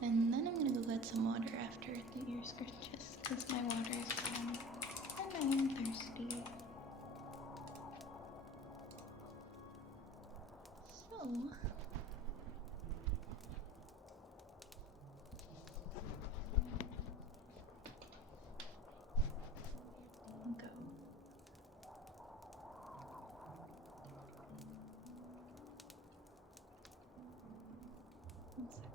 And then I'm gonna go get some water after the ear scrunches because my water is gone. And I am thirsty. So go. One second.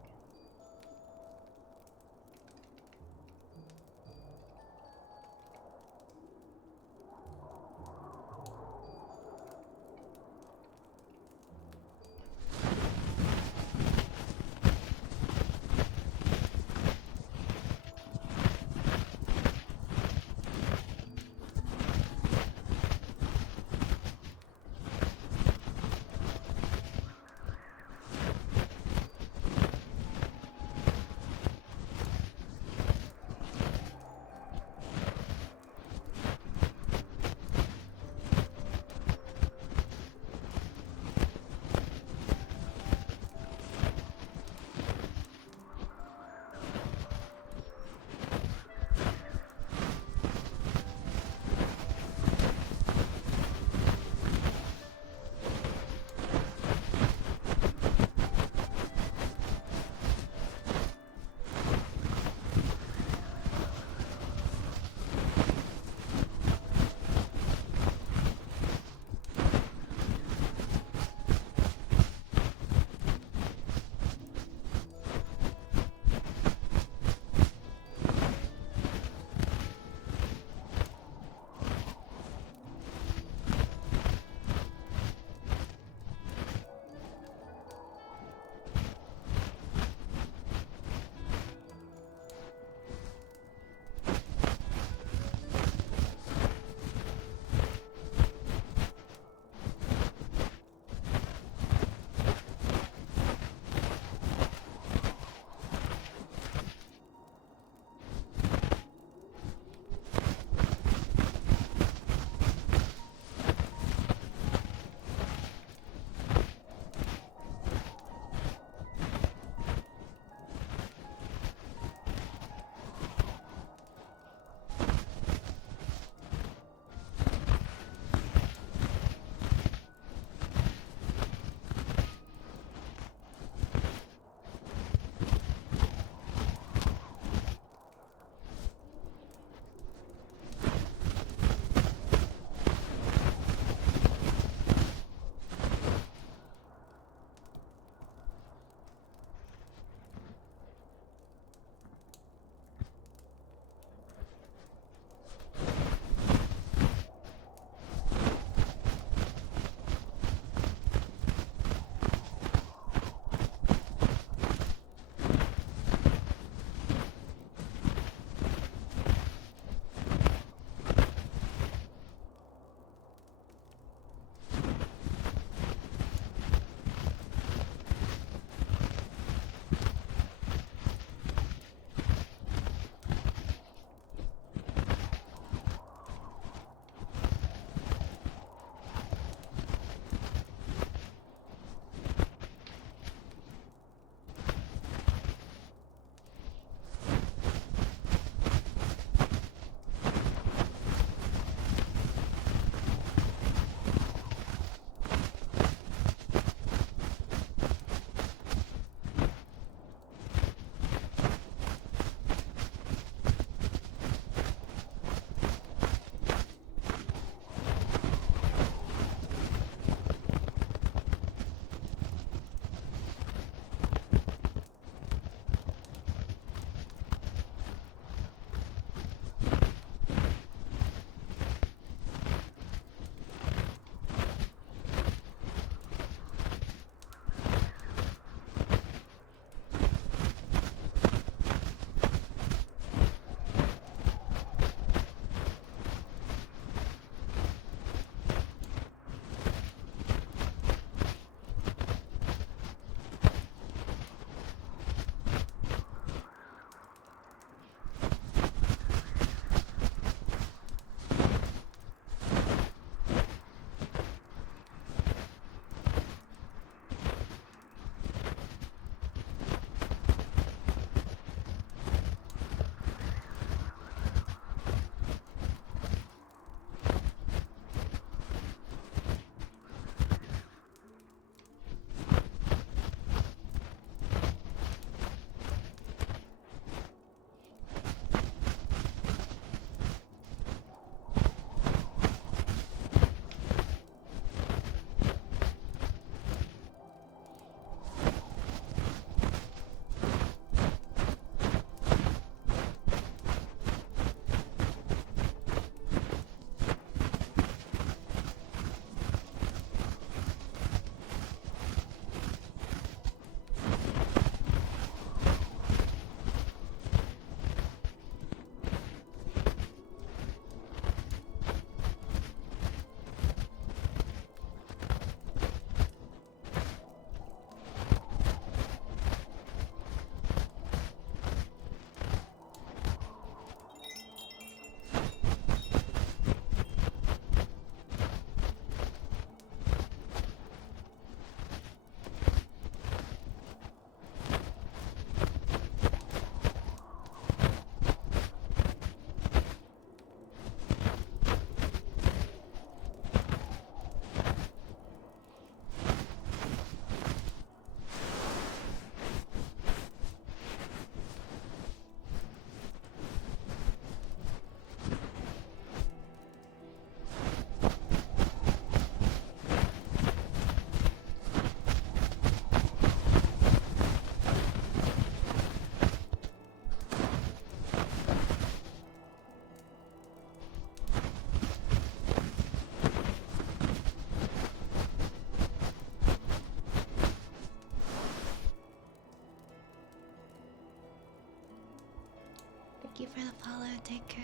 for the follow, Deku.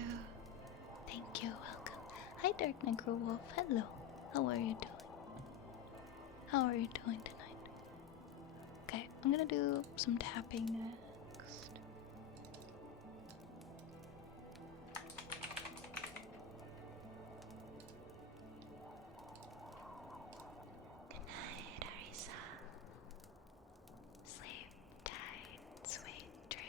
Thank you, welcome. Hi, Dark Necro Wolf. Hello. How are you doing? How are you doing tonight? Okay, I'm gonna do some tapping next. Good night, Arisa. Sleep tight, sweet dreams.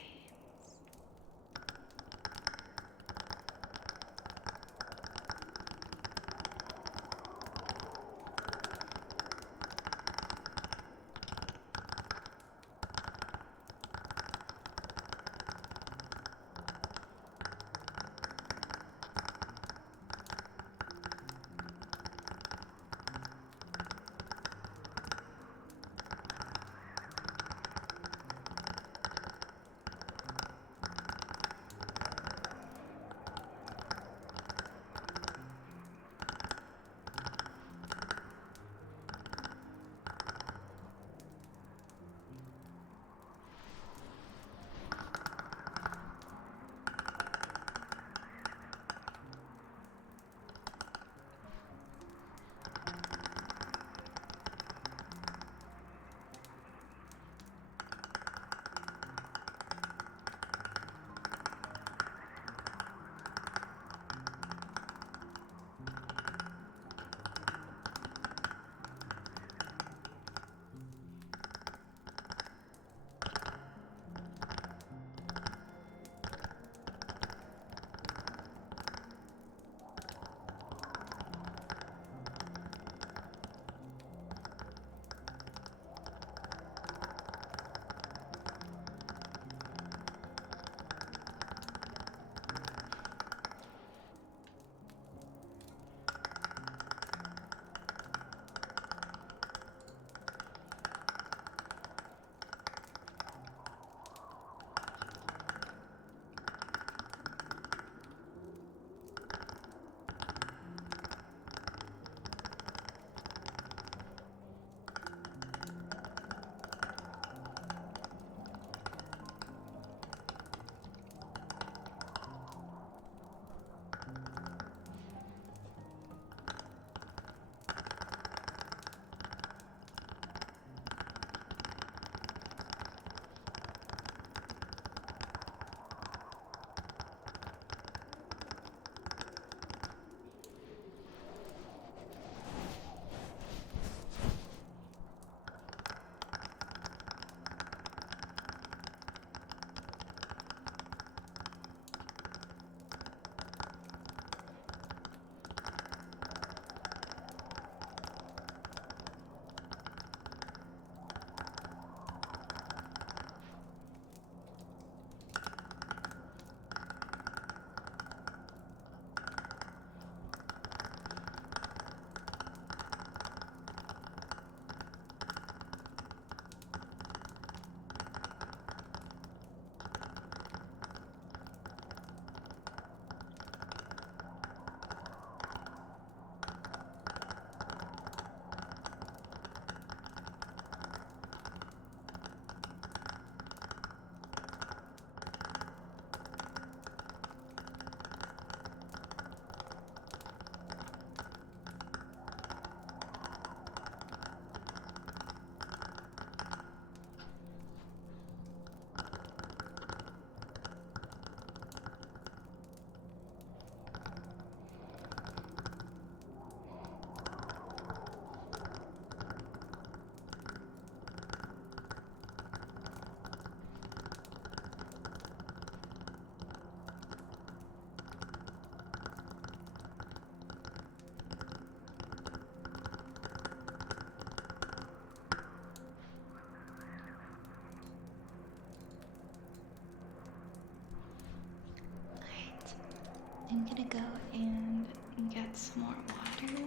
I'm gonna go and get some more water,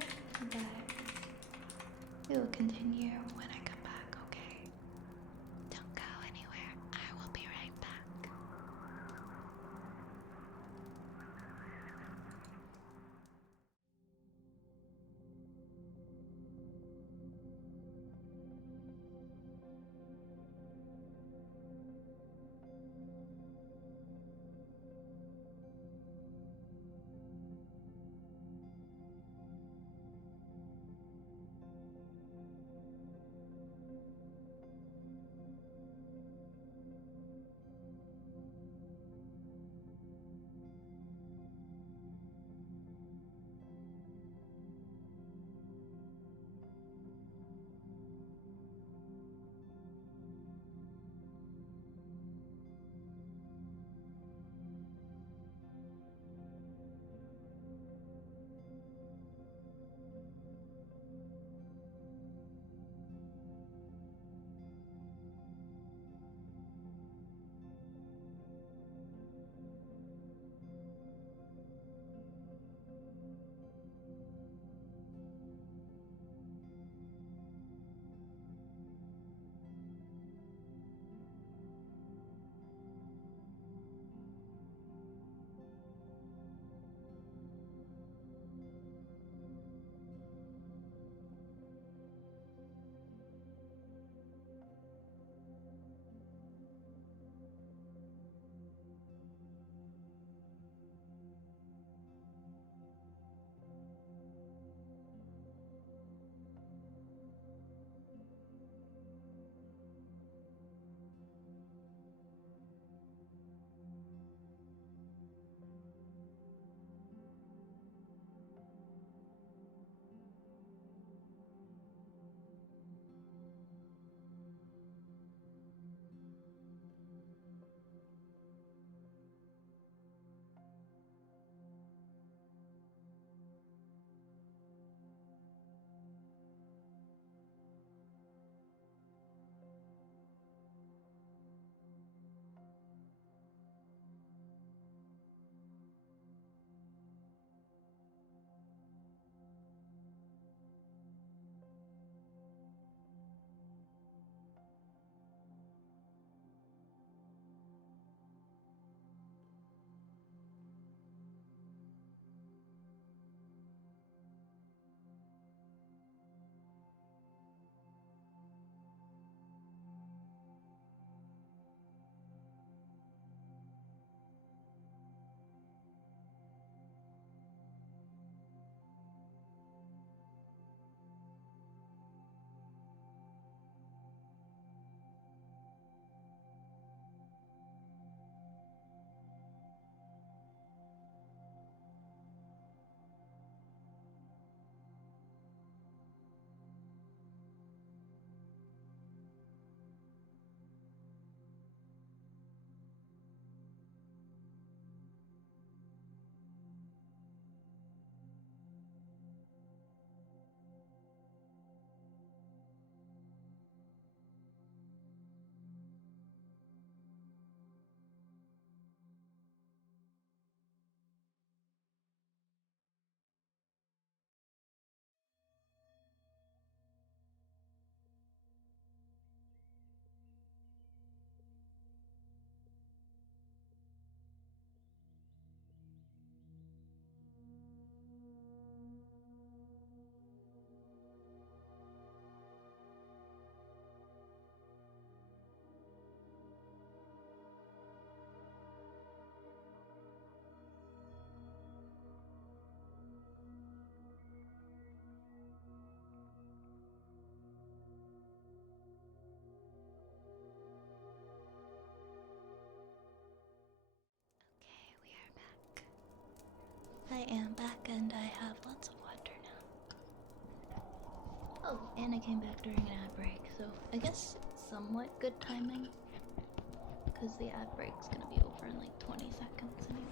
but we will continue when I come back, okay? Don't go anywhere. I will be right back. Oh, and I came back during an ad break, so I guess somewhat good timing. Because the ad break's gonna be over in like 20 seconds anyway.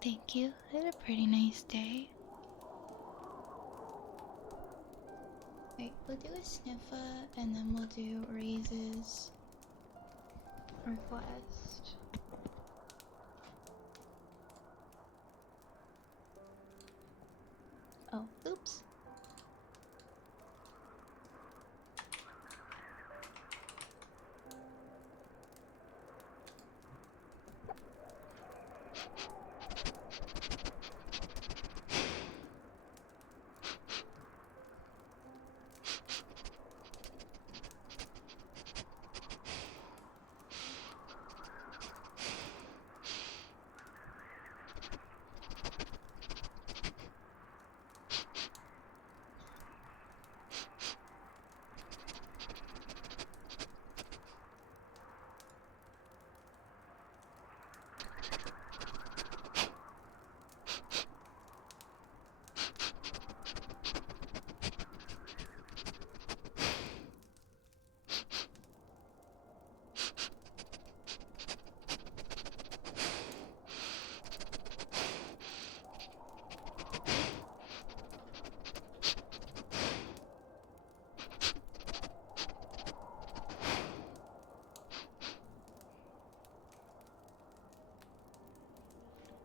Thank you. I had a pretty nice day. Wait, we'll do a sniffer and then we'll do Raise's request. Oh, oops.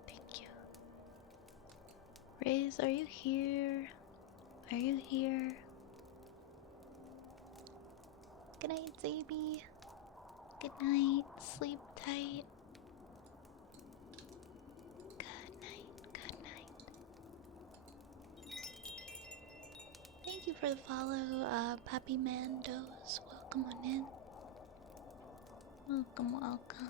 Thank you. Raise, are you here? Are you here? Good night, Zaby. Good night. Sleep tight. Good night. Good night. Thank you for the follow, Pappy Mandos. Welcome on in. Welcome, welcome.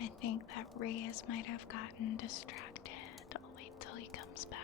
I think that Reyes might have gotten distracted. I'll wait till he comes back.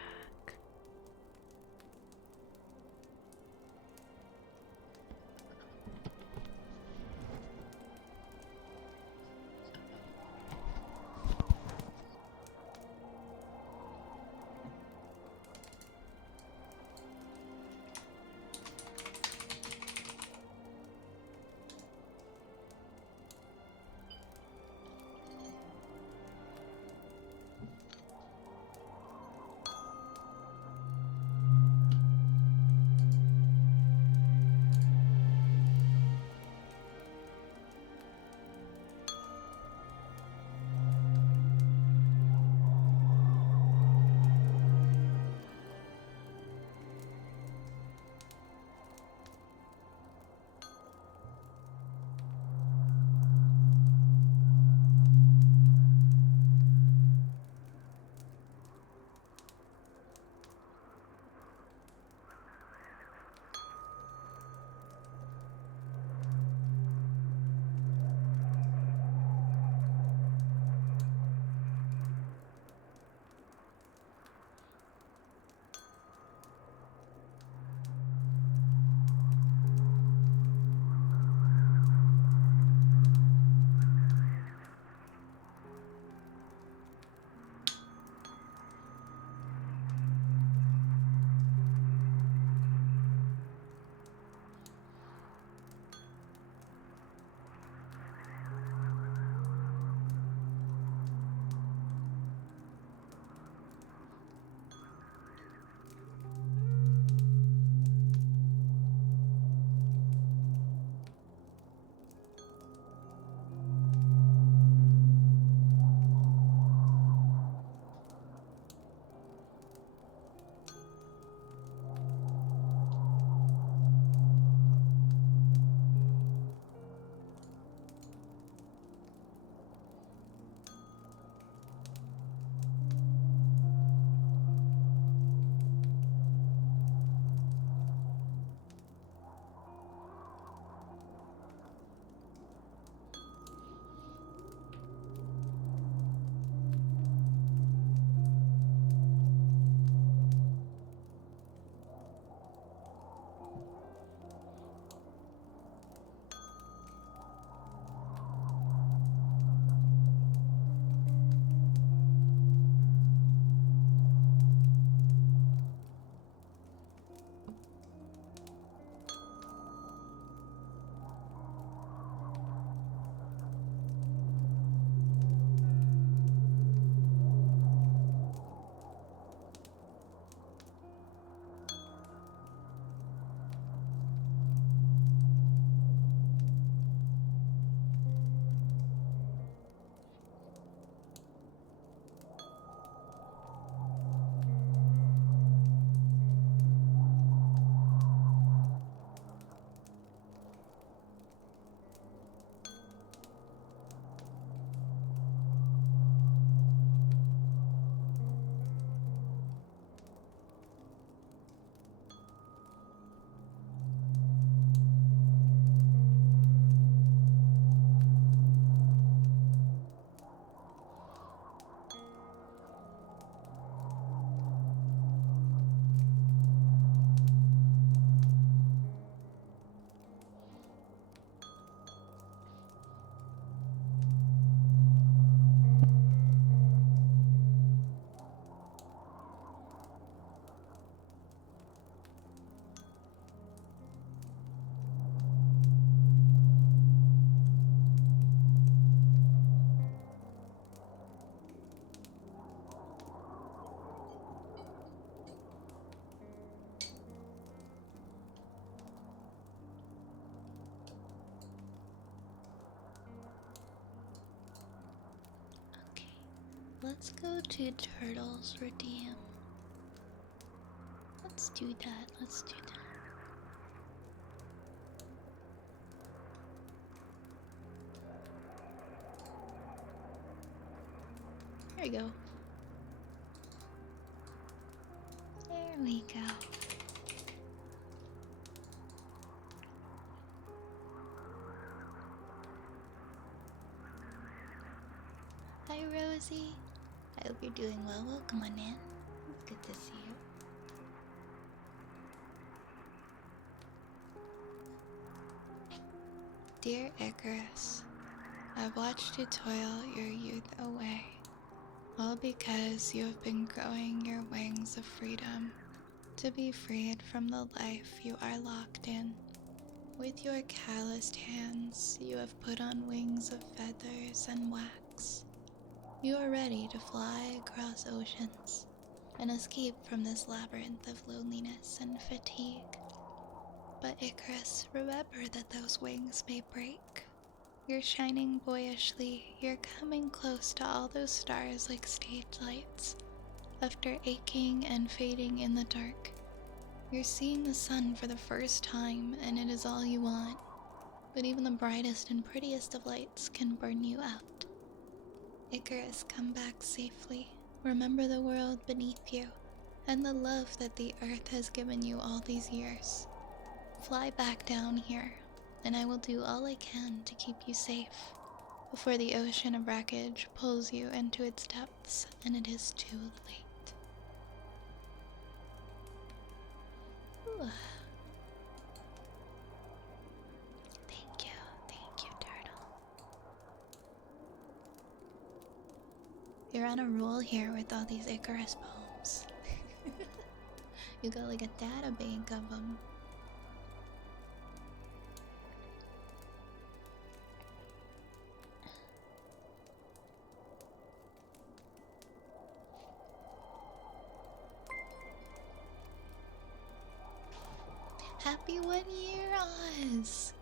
Let's go to Turtles Redeem. Let's do that. Let's do that. There we go. There we go. Hi, Rosie. I hope you're doing well. Welcome on in. It's good to see you. Dear Icarus, I've watched you toil your youth away, all because you have been growing your wings of freedom to be freed from the life you are locked in. With your calloused hands, you have put on wings of feathers and wax. You are ready to fly across oceans and escape from this labyrinth of loneliness and fatigue. But Icarus, remember that those wings may break. You're shining boyishly, you're coming close to all those stars like stage lights. After aching and fading in the dark, you're seeing the sun for the first time, and it is all you want. But even the brightest and prettiest of lights can burn you out. Icarus, come back safely. Remember the world beneath you, and the love that the earth has given you all these years. Fly back down here, and I will do all I can to keep you safe before the ocean of wreckage pulls you into its depths and it is too late. Ooh. Thank you, Turtle. You're on a roll here with all these Icarus poems. You got like a data bank of them. Happy 1 year, Oz!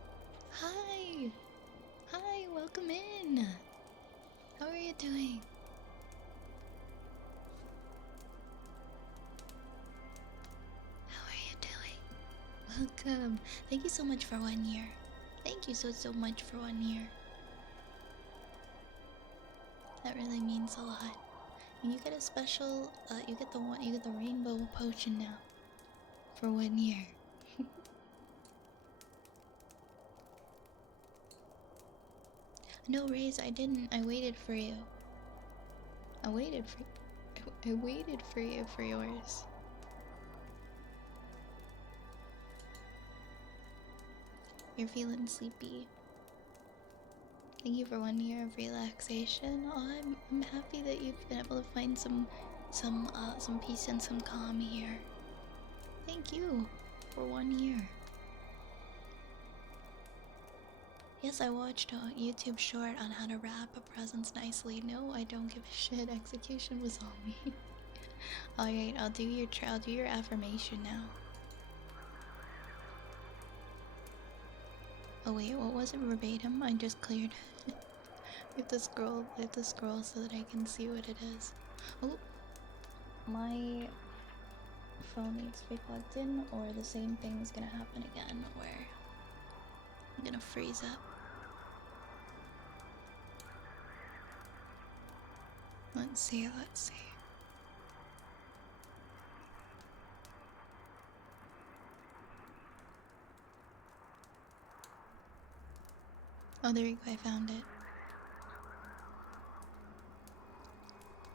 Hi! Hi, welcome in! How are you doing? How are you doing? Welcome! Thank you so much for 1 year. Thank you so much for 1 year. That really means a lot. And you get a special, you get the rainbow potion now. For 1 year. No, Raze, I didn't. I waited for you. I waited for you for yours. You're feeling sleepy. Thank you for 1 year of relaxation. Oh, I'm happy that you've been able to find some peace and some calm here. Thank you for 1 year. Yes, I watched a YouTube short on how to wrap a presents nicely. No, I don't give a shit. Execution was on me. Alright, I'll do your affirmation now. Oh wait, what was it verbatim? I just cleared. I have to scroll so that I can see what it is. Oh, my phone needs to be plugged in, or the same thing is gonna happen again, where I'm gonna freeze up. Let's see. Oh, there you go, I found it.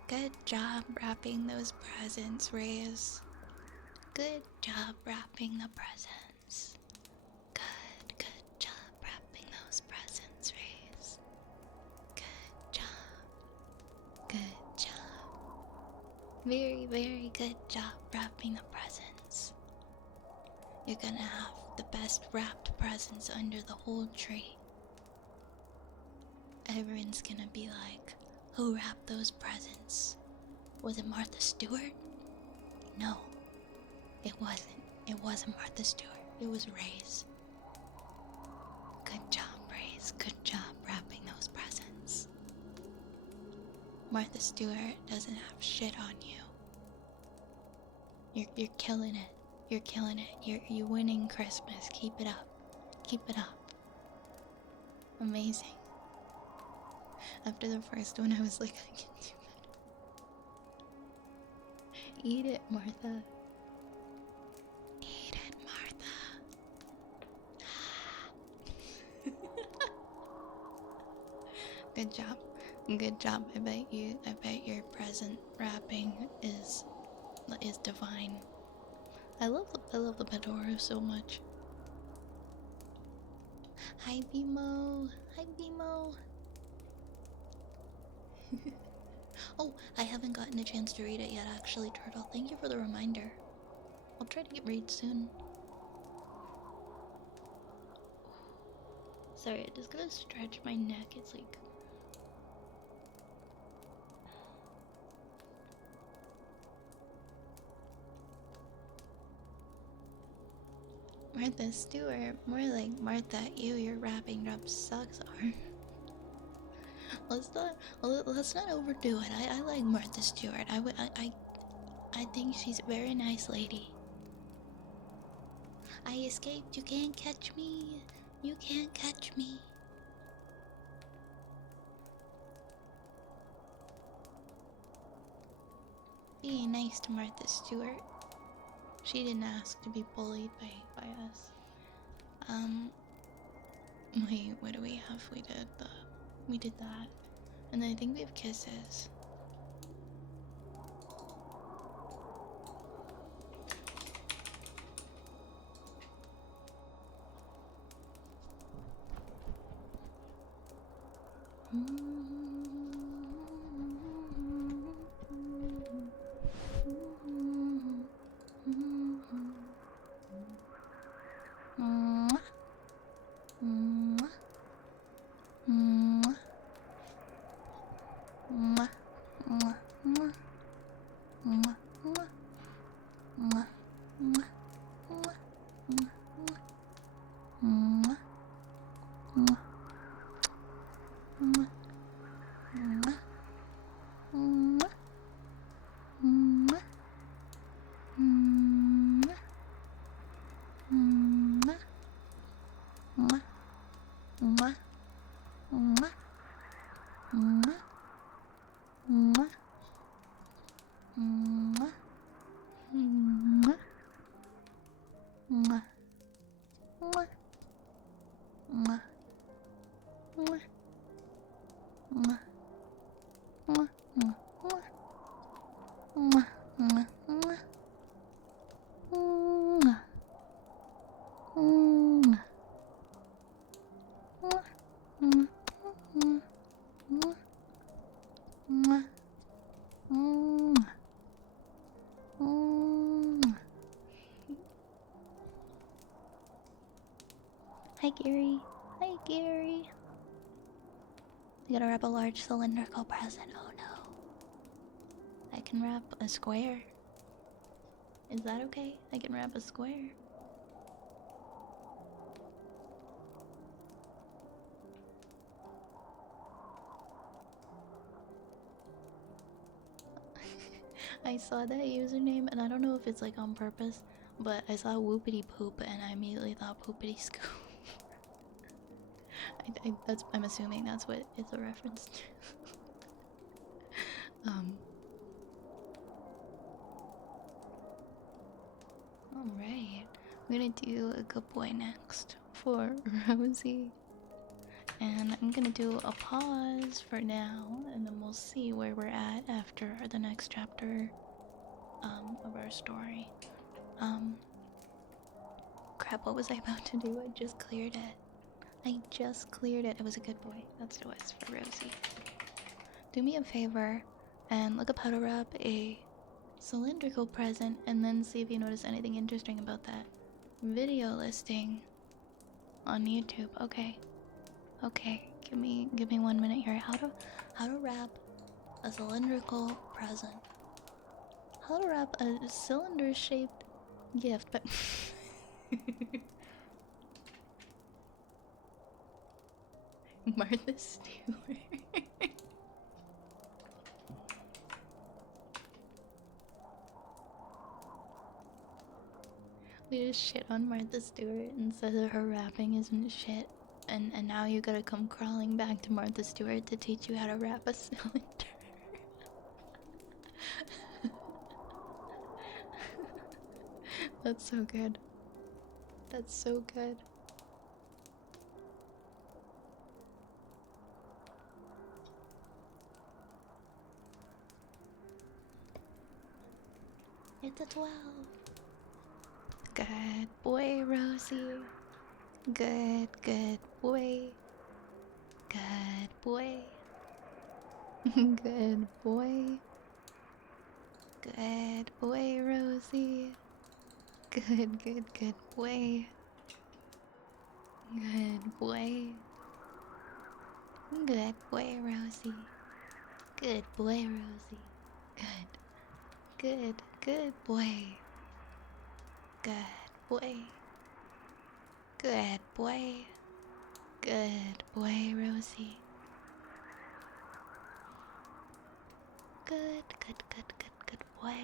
Good job wrapping those presents, Reyes. Good job wrapping the presents. Good job wrapping those presents, Reyes. Good job. Very good job wrapping the presents. You're gonna have the best wrapped presents under the whole tree. Everyone's gonna be like, who wrapped those presents? Was it Martha Stewart? No, it wasn't. It wasn't Martha Stewart. It was Ray's. Good job, Ray's. Good job wrapping those presents. Martha Stewart doesn't have shit on you. You're killing it. You're killing it. You're winning Christmas. Keep it up. Keep it up. Amazing. After the first one, I was like, I can do better. Eat it, Martha. Eat it, Martha. Good job. Good job. I bet your present wrapping is divine. I love the Pedoro so much. Hi Bimo. Hi Bimo. Oh, I haven't gotten a chance to read it yet actually, Turtle. Thank you for the reminder. I'll try to read soon. Sorry, I'm just gonna stretch my neck. It's like Martha Stewart, more like Martha, your wrapping up sucks. Let's not overdo it. I like Martha Stewart. I think she's a very nice lady. I escaped. You can't catch me. You can't catch me. Be nice to Martha Stewart. She didn't ask to be bullied by us. Wait, what do we have? We did that. And then I think we have kisses. Hi Gary. Hi Gary. You gotta wrap a large cylindrical present. Oh no. I can wrap a square. Is that okay? I can wrap a square. I saw that username and I don't know if it's like on purpose, but I saw whoopity poop and I immediately thought poopity scoop. I'm assuming that's what it's a reference to. Alright. I'm gonna do a good boy next for Rosie. And I'm gonna do a pause for now, and then we'll see where we're at after the next chapter of our story. Crap, what was I about to do? I just cleared it. It was a good boy. That's what it was for Rosie. Do me a favor and look up how to wrap a cylindrical present and then see if you notice anything interesting about that video listing on YouTube. Okay. Give me 1 minute here. How to wrap a cylindrical present. How to wrap a cylinder shaped gift, but Martha Stewart. We just shit on Martha Stewart and said that her rapping isn't shit. And now you gotta come crawling back to Martha Stewart to teach you how to rap a cylinder. That's so good. That's so good. It's a 12. Good boy, Rosie. Good boy. Good boy. Good boy. Good boy, Rosie. Good boy. Good boy. Good boy, Rosie. Good boy, Rosie. Good boy. Good boy. Good boy. Good boy, Rosie. Good boy. Good boy.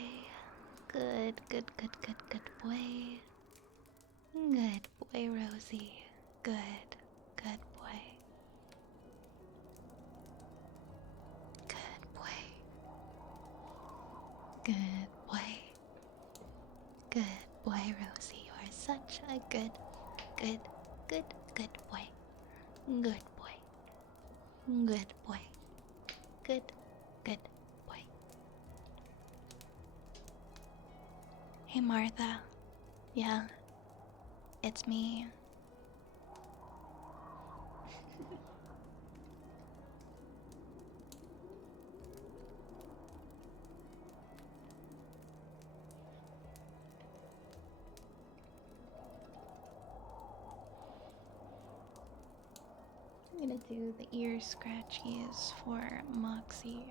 Good boy, Rosie. Good boy. Good boy. Good boy. Good boy, Rosie. You are such a good boy. Good boy. Good boy. Good boy. Hey, Martha. Yeah, it's me. I'm gonna do the ear scratchies for Moxie.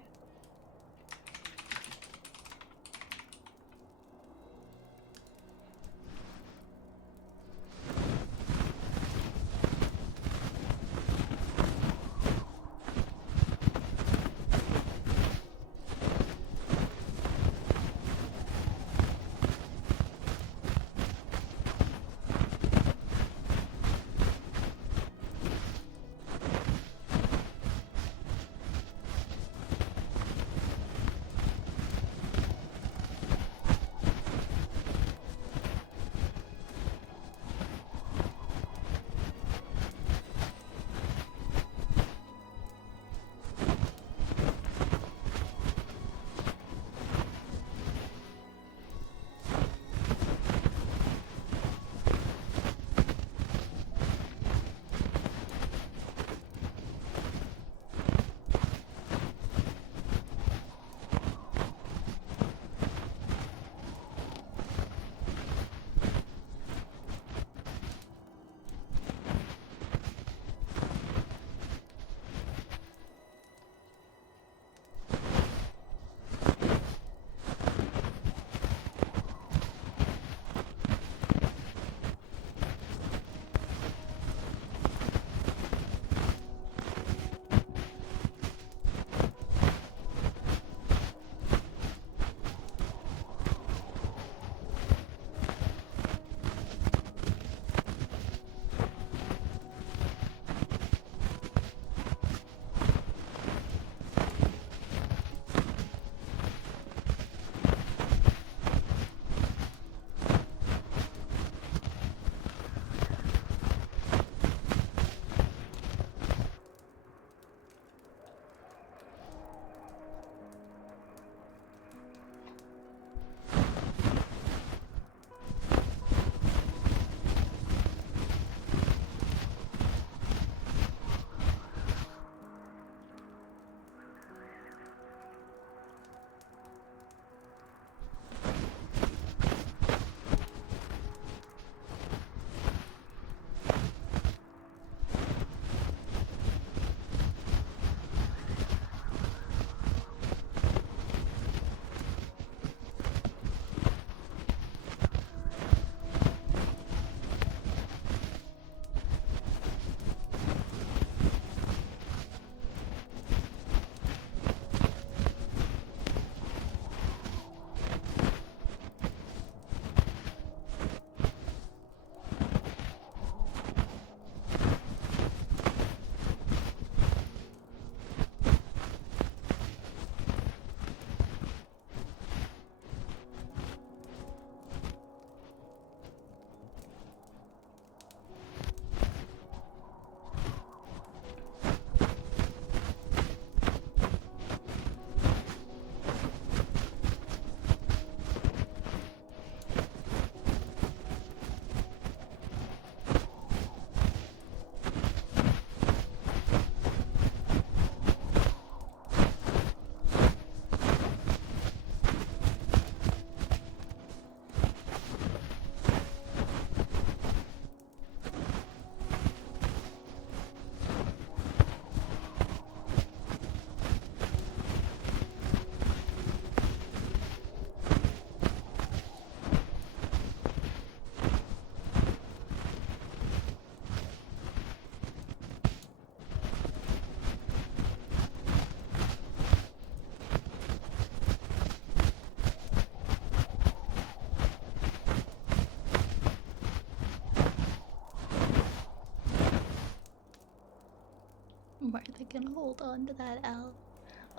Martha can hold on to that L.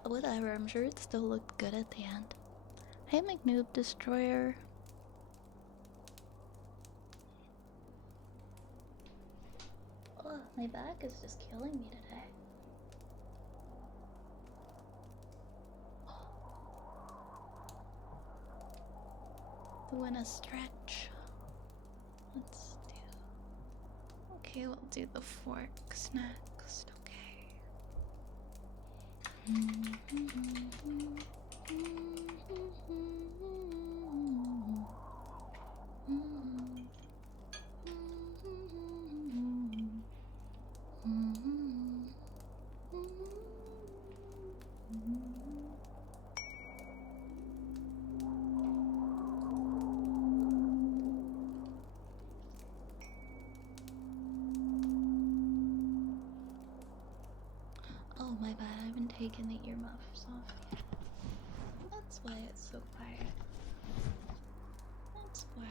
Whatever, I'm sure it still looked good at the end. Hey, McNoob Destroyer. Oh, my back is just killing me today. Doing a stretch. Let's do. Okay, we'll do the forks next. Okay. Oh, my bad, I haven't taken the earmuffs off yet. That's why it's so quiet. That's why.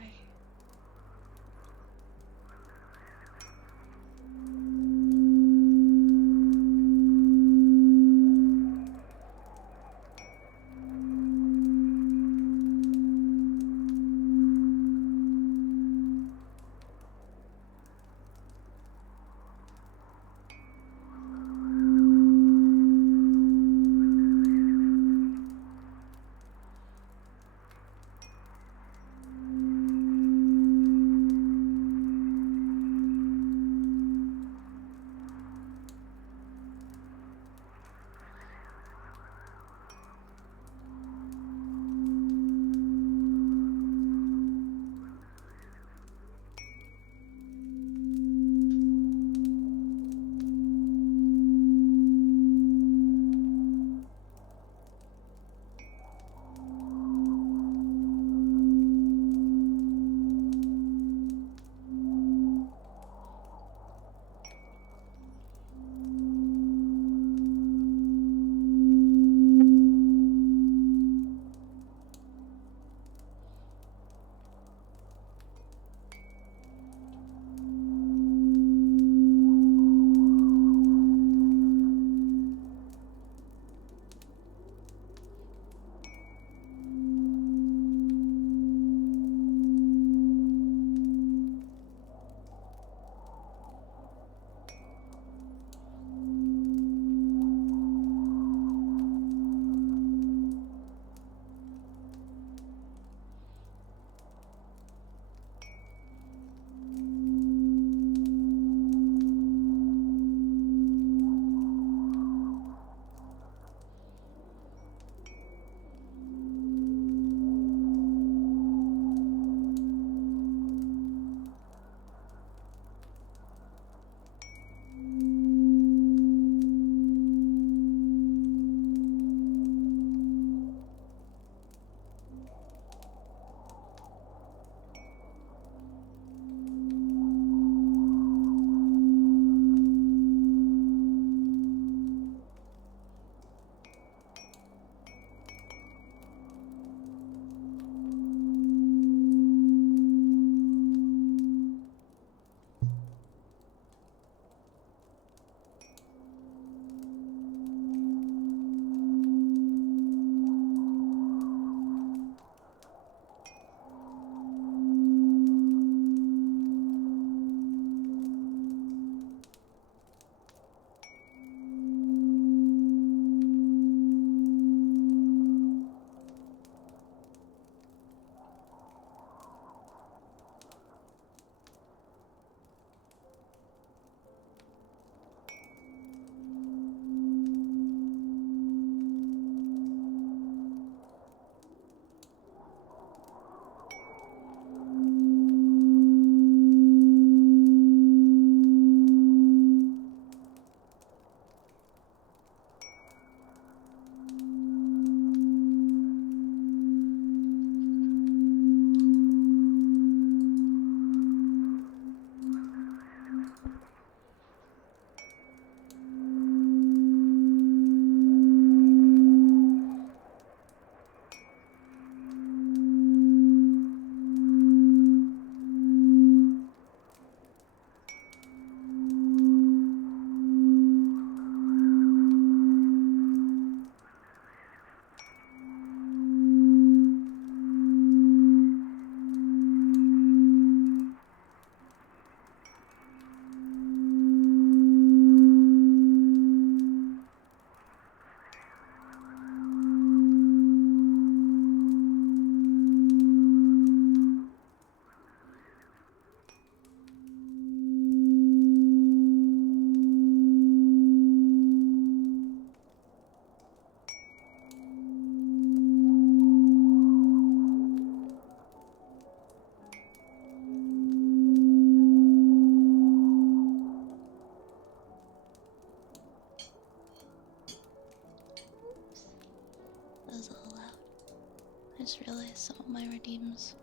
just realized some of my redeems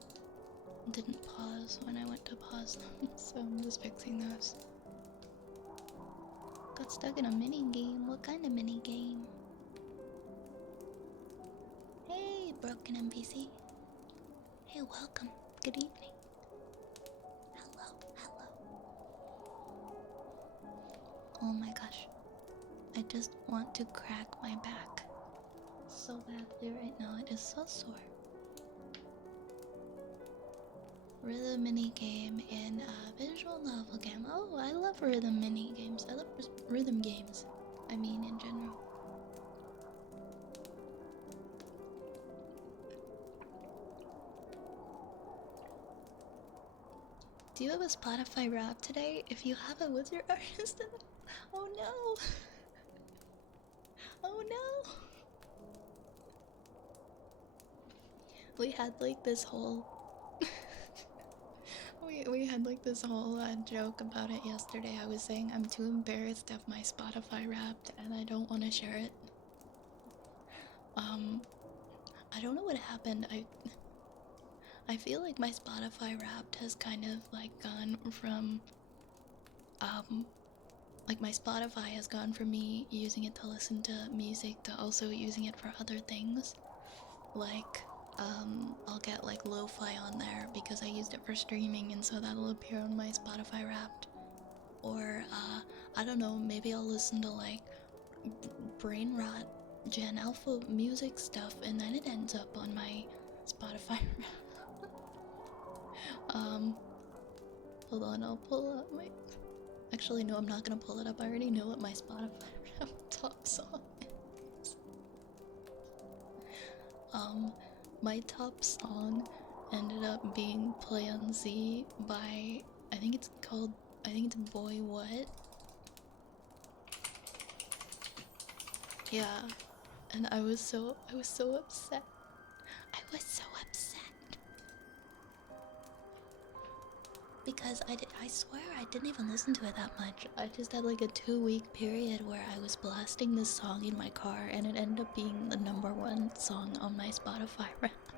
didn't pause when I went to pause them, so I'm just fixing those. Got stuck in a mini game. What kind of mini game? Hey, broken NPC. Hey, welcome. Good evening. Hello, hello. Oh my gosh. I just want to crack my back so badly right now. It is so sore. Rhythm mini game in a visual novel game. Oh, I love rhythm mini games. I love rhythm games. I mean, in general. Do you have a Spotify rap today? If you have it, what's your artist? Oh no! Oh no! We had like this whole we had like this whole joke about it yesterday. I was saying I'm too embarrassed to have my Spotify wrapped and I don't want to share it. I don't know what happened. I feel like my Spotify wrapped has kind of like gone from like my Spotify has gone from me using it to listen to music to also using it for other things. Like I'll get like lo-fi on there because I used it for streaming, and so that'll appear on my Spotify wrapped. Or I don't know, maybe I'll listen to like brain rot Gen Alpha music stuff and then it ends up on my Spotify wrapped. Hold on, I'll pull up my... Actually, no, I'm not gonna pull it up. I already know what my Spotify rap top song is. My top song ended up being Play on Z by, I think it's Boy What? Yeah, and I was so upset. I was so upset. Because I swear I didn't even listen to it that much. I just had like a 2-week period where I was blasting this song in my car and it ended up being the #1 song on my Spotify Wrapped.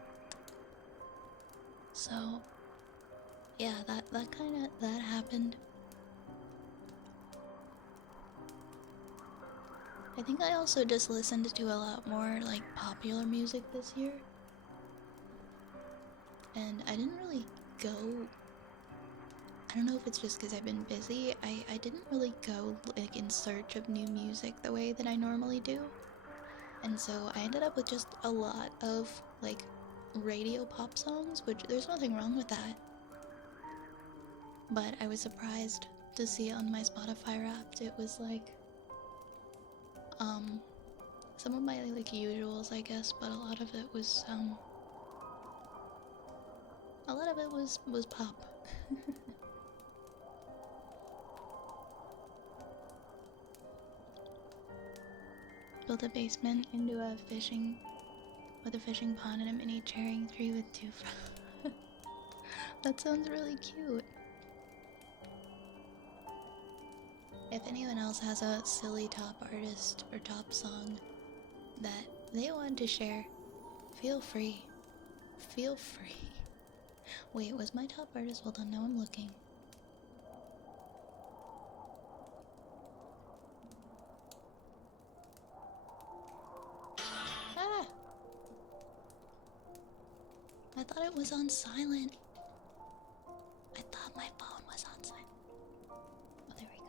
So yeah, that happened. I think I also just listened to a lot more like popular music this year. And I didn't really go, I don't know if it's just because I've been busy. I didn't really go like in search of new music the way that I normally do. And so I ended up with just a lot of like radio pop songs, which there's nothing wrong with that. But I was surprised to see on my Spotify Wrapped it was like some of my like usuals, I guess, but a lot of it was pop. Built a basement into a fishing pond and a mini cherry tree with 2 frogs. That sounds really cute. If anyone else has a silly top artist or top song that they want to share, feel free. Feel free. Wait, was my top artist? Hold on, now I'm looking. Ah! I thought it was on silent. I thought my phone was on silent. Oh, there we go.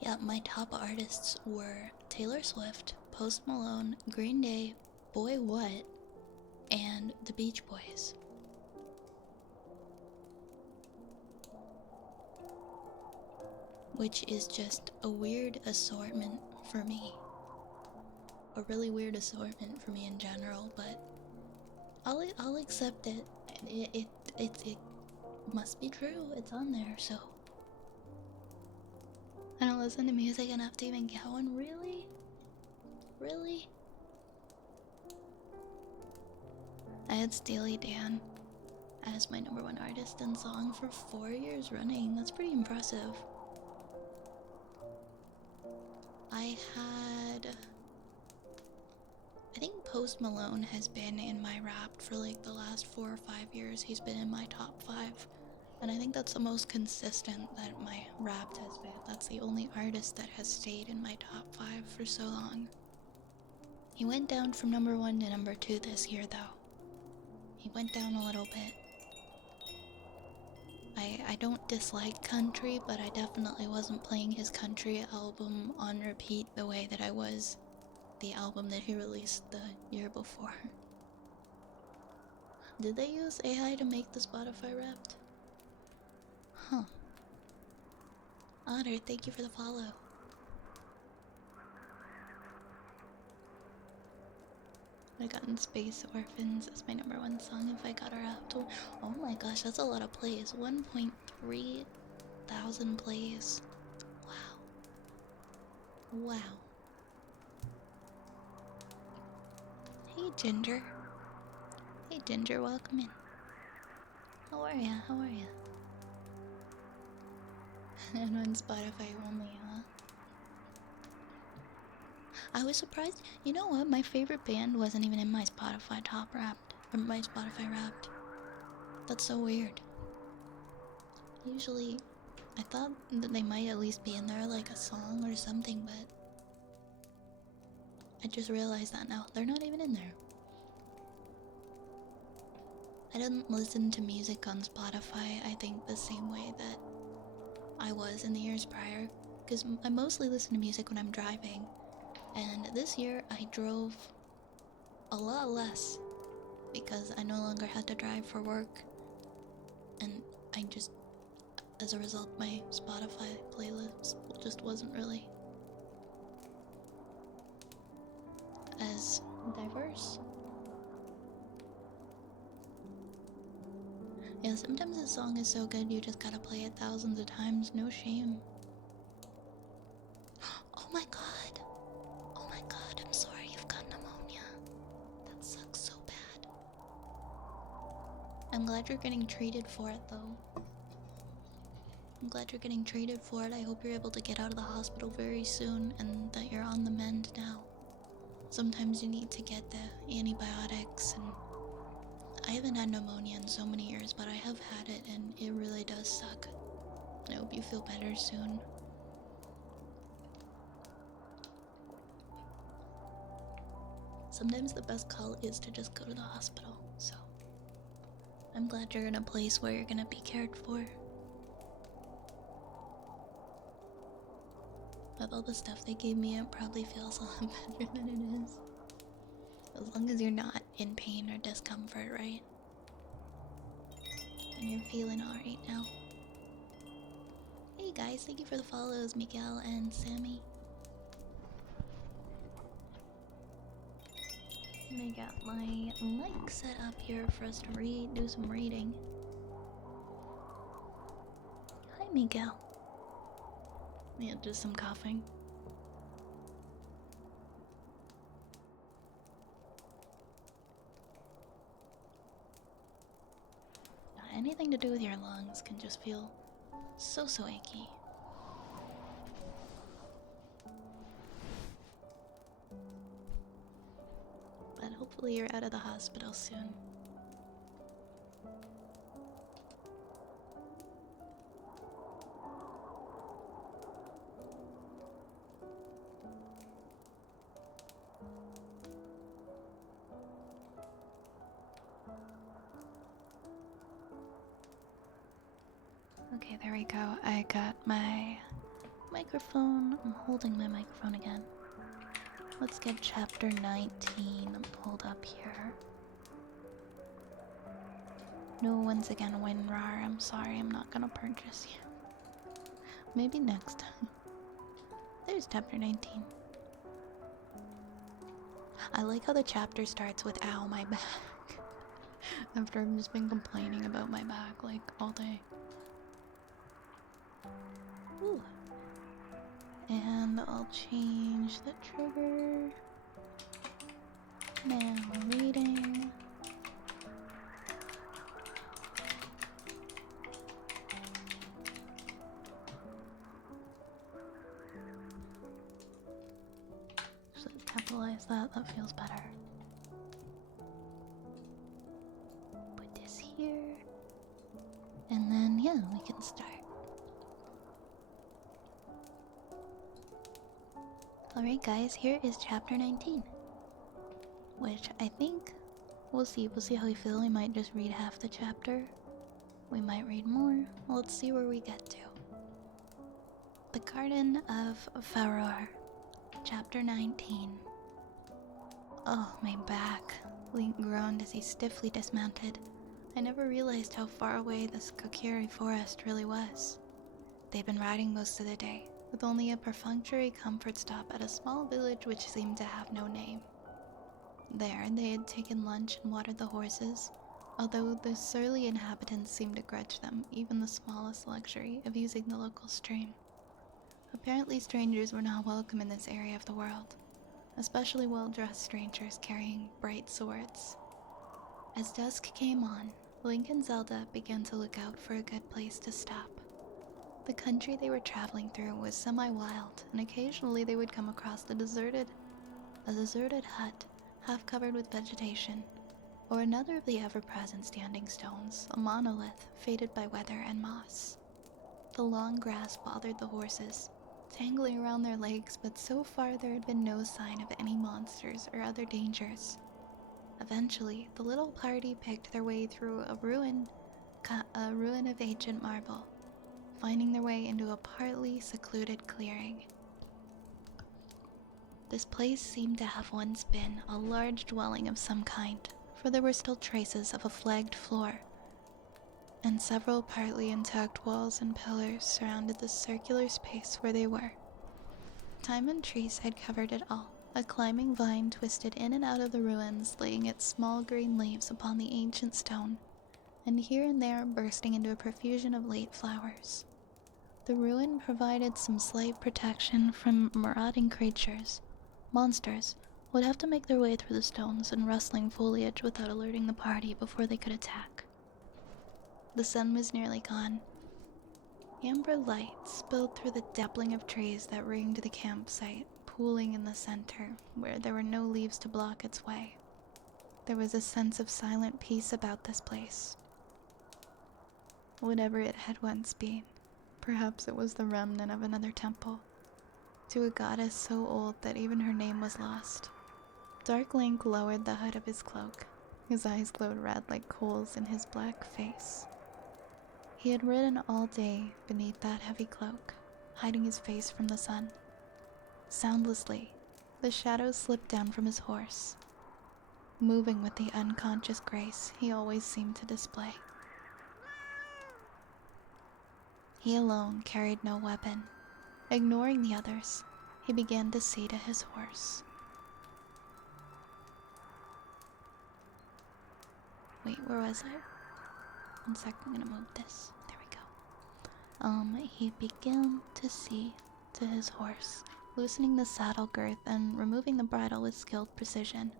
Yeah, my top artists were Taylor Swift, Post Malone, Green Day, Boy What, and the Beach Boys. Which is just a weird assortment for me. A really weird assortment for me in general, but I'll accept it. It must be true. It's on there, so I don't listen to music enough to even get one. Really? Really? I had Steely Dan. as my #1 artist and song for 4 years running. That's pretty impressive. I think Post Malone has been in my Wrapped for like the last 4 or 5 years. He's been in my top 5. And I think that's the most consistent that my Wrapped has been. That's the only artist that has stayed in my top 5 for so long. He went down from #1 to #2 this year though. He went down a little bit. I don't dislike country, but I definitely wasn't playing his country album on repeat the way that I was the album that he released the year before. Did they use AI to make the Spotify Wrapped? Huh. Otter, thank you for the follow. I gotten Space Orphans as my #1 song if I got her out. Oh my gosh, that's a lot of plays. 1.3 thousand plays. Wow. Wow. Hey Ginger. Hey Ginger, welcome in. How are ya? How are ya? And on Spotify only, huh? I was surprised. You know what? My favorite band wasn't even in my Spotify top Wrapped. Or my Spotify Wrapped. That's so weird. Usually, I thought that they might at least be in there, like a song or something, but I just realized that now. They're not even in there. I didn't listen to music on Spotify, I think, the same way that I was in the years prior. Because I mostly listen to music when I'm driving. And this year, I drove a lot less. Because I no longer had to drive for work. And I just, as a result, my Spotify playlist just wasn't really as diverse. Yeah, sometimes a song is so good you just gotta play it thousands of times, no shame. Oh my god! Oh my god, I'm sorry you've got pneumonia. That sucks so bad. I'm glad you're getting treated for it though. I'm glad you're getting treated for it. I hope you're able to get out of the hospital very soon and that you're on the mend now. Sometimes you need to get the antibiotics, and I haven't had pneumonia in so many years, but I have had it and it really does suck. I hope you feel better soon. Sometimes the best call is to just go to the hospital, so I'm glad you're in a place where you're gonna be cared for. With all the stuff they gave me, it probably feels a lot better than it is. As long as you're not in pain or discomfort, right? And you're feeling alright now. Hey guys, thank you for the follows, Miguel and Sammy. I got my mic set up here for us to do some reading. Hi Miguel. Yeah, just some coughing. Anything to do with your lungs can just feel so achy. But hopefully you're out of the hospital soon. Okay, there we go. I got my microphone. I'm holding my microphone again. Let's get chapter 19 pulled up here. No, once again, WinRAR. I'm sorry, I'm not gonna purchase you. Maybe next time. There's chapter 19. I like how the chapter starts with "ow, my back." After I've just been complaining about my back like all day. Ooh. And I'll change the trigger. Now reading. visualize that. That feels better. Put this here. And then, yeah, we can start. Alright, guys, here is chapter 19. Which I think we'll see. We'll see how we feel. We might just read half the chapter. We might read more. Let's see where we get to. The Garden of Faror, chapter 19. Oh, my back. Link groaned as he stiffly dismounted. I never realized how far away this Kokiri forest really was. They'd been riding most of the day, with only a perfunctory comfort stop at a small village which seemed to have no name. There, they had taken lunch and watered the horses, although the surly inhabitants seemed to grudge them even the smallest luxury of using the local stream. Apparently strangers were not welcome in this area of the world, especially well-dressed strangers carrying bright swords. As dusk came on, Link and Zelda began to look out for a good place to stop. The country they were traveling through was semi-wild, and occasionally they would come across a deserted hut, half covered with vegetation, or another of the ever-present standing stones, a monolith faded by weather and moss. The long grass bothered the horses, tangling around their legs, but so far there had been no sign of any monsters or other dangers. Eventually, the little party picked their way through a ruin of ancient marble, finding their way into a partly secluded clearing. This place seemed to have once been a large dwelling of some kind, for there were still traces of a flagged floor, and several partly intact walls and pillars surrounded the circular space where they were. Time and trees had covered it all. A climbing vine twisted in and out of the ruins, laying its small green leaves upon the ancient stone, and here and there bursting into a profusion of late flowers. The ruin provided some slight protection from marauding creatures. Monsters would have to make their way through the stones and rustling foliage without alerting the party before they could attack. The sun was nearly gone. Amber light spilled through the dappling of trees that ringed the campsite, pooling in the center, where there were no leaves to block its way. There was a sense of silent peace about this place. Whatever it had once been, perhaps it was the remnant of another temple, to a goddess so old that even her name was lost. Dark Link lowered the hood of his cloak. His eyes glowed red like coals in his black face. He had ridden all day beneath that heavy cloak, hiding his face from the sun. Soundlessly, the shadows slipped down from his horse, moving with the unconscious grace he always seemed to display. He alone carried no weapon. Ignoring the others, he began to see to his horse. Wait, where was I? 1 second, I'm gonna move this. There we go. He began to see to his horse, loosening the saddle girth and removing the bridle with skilled precision.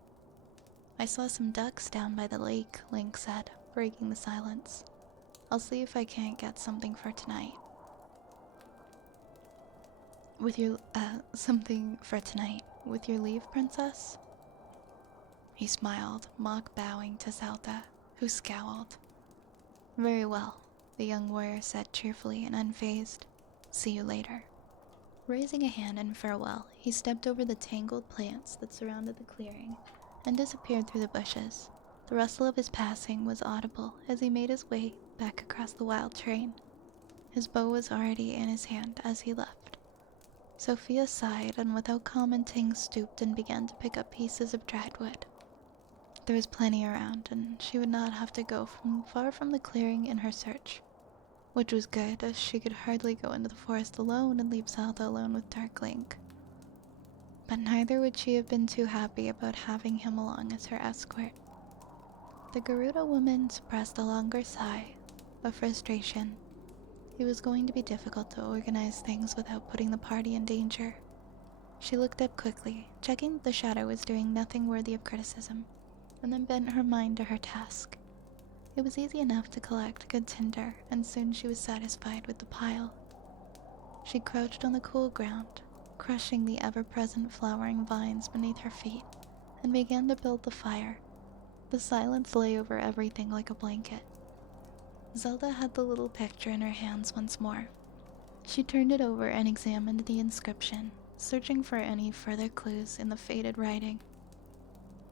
I saw some ducks down by the lake, Link said, breaking the silence. I'll see if I can't get something for tonight. Something for tonight. With your leave, princess? He smiled, mock bowing to Zelda, who scowled. Very well, the young warrior said cheerfully and unfazed. See you later. Raising a hand in farewell, he stepped over the tangled plants that surrounded the clearing and disappeared through the bushes. The rustle of his passing was audible as he made his way back across the wild terrain. His bow was already in his hand as he left. Sophia sighed and without commenting stooped and began to pick up pieces of dried wood. There was plenty around, and she would not have to go far from the clearing in her search, which was good, as she could hardly go into the forest alone and leave Zelda alone with Dark Link. But neither would she have been too happy about having him along as her escort. The Garuda woman suppressed a longer sigh of frustration. It was going to be difficult to organize things without putting the party in danger. She looked up quickly, checking that the shadow was doing nothing worthy of criticism, and then bent her mind to her task. It was easy enough to collect good tinder, and soon she was satisfied with the pile. She crouched on the cool ground, crushing the ever-present flowering vines beneath her feet, and began to build the fire. The silence lay over everything like a blanket. Zelda had the little picture in her hands once more. She turned it over and examined the inscription, searching for any further clues in the faded writing.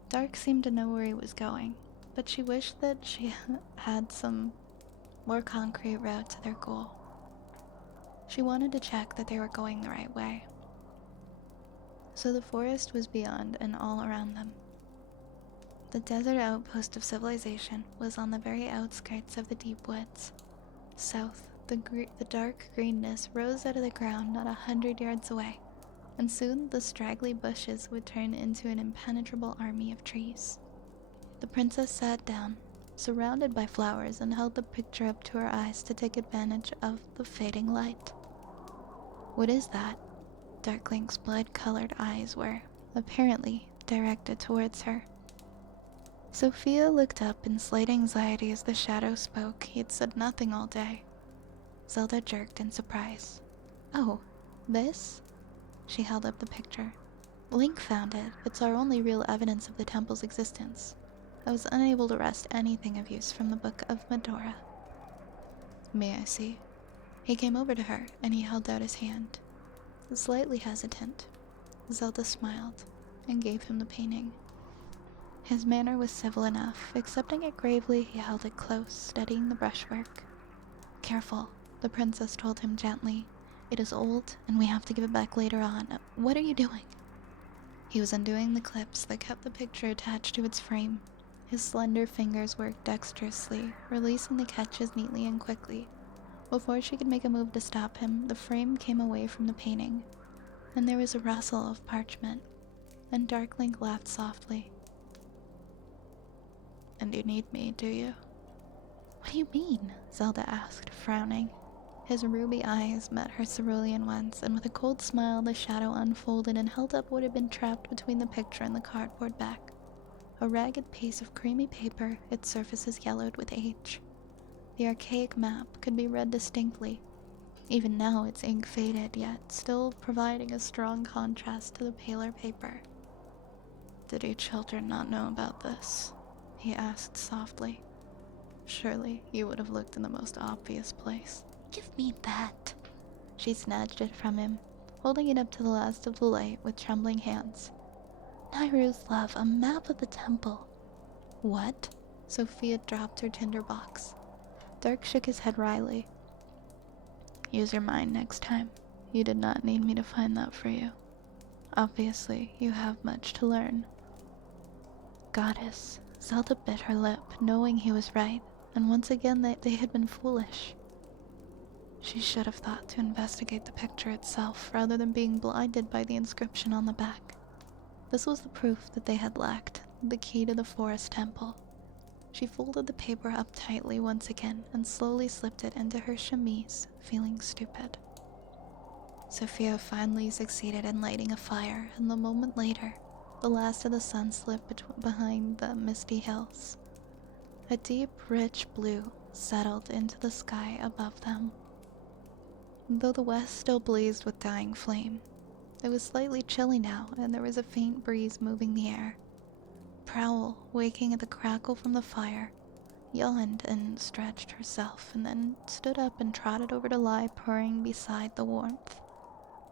Dark seemed to know where he was going, but she wished that she had some more concrete route to their goal. She wanted to check that they were going the right way. So the forest was beyond and all around them. The desert outpost of civilization was on the very outskirts of the deep woods. South, the dark greenness rose out of the ground not 100 yards away, and soon the straggly bushes would turn into an impenetrable army of trees. The princess sat down, surrounded by flowers, and held the picture up to her eyes to take advantage of the fading light. What is that? Darkling's blood-colored eyes were, apparently, directed towards her. Sophia looked up in slight anxiety as the shadow spoke. He had said nothing all day. Zelda jerked in surprise. Oh, this? She held up the picture. Link found it. It's our only real evidence of the temple's existence. I was unable to wrest anything of use from the Book of Medora. May I see? He came over to her, and he held out his hand. Slightly hesitant, Zelda smiled and gave him the painting. His manner was civil enough. Accepting it gravely, he held it close, studying the brushwork. Careful, the princess told him gently. It is old, and we have to give it back later on. What are you doing? He was undoing the clips that kept the picture attached to its frame. His slender fingers worked dexterously, releasing the catches neatly and quickly. Before she could make a move to stop him, the frame came away from the painting, and there was a rustle of parchment, and Darkling laughed softly. And you need me, do you? What do you mean? Zelda asked, frowning. His ruby eyes met her cerulean ones, and with a cold smile the shadow unfolded and held up what had been trapped between the picture and the cardboard back. A ragged piece of creamy paper, its surfaces yellowed with age. The archaic map could be read distinctly. Even now its ink faded, yet still providing a strong contrast to the paler paper. Did you children not know about this? He asked softly. Surely you would have looked in the most obvious place. Give me that! She snatched it from him, holding it up to the last of the light with trembling hands. Nairu's love, a map of the temple. What? Sophia dropped her tinderbox. Dark shook his head wryly. Use your mind next time. You did not need me to find that for you. Obviously, you have much to learn. Goddess, Zelda bit her lip, knowing he was right, and once again that they had been foolish. She should have thought to investigate the picture itself rather than being blinded by the inscription on the back. This was the proof that they had lacked, the key to the forest temple. She folded the paper up tightly once again and slowly slipped it into her chemise, feeling stupid. Sophia finally succeeded in lighting a fire, and a moment later, the last of the sun slipped behind the misty hills. A deep, rich blue settled into the sky above them. Though the west still blazed with dying flame, it was slightly chilly now, and there was a faint breeze moving the air. Prowl, waking at the crackle from the fire, yawned and stretched herself, and then stood up and trotted over to lie purring beside the warmth.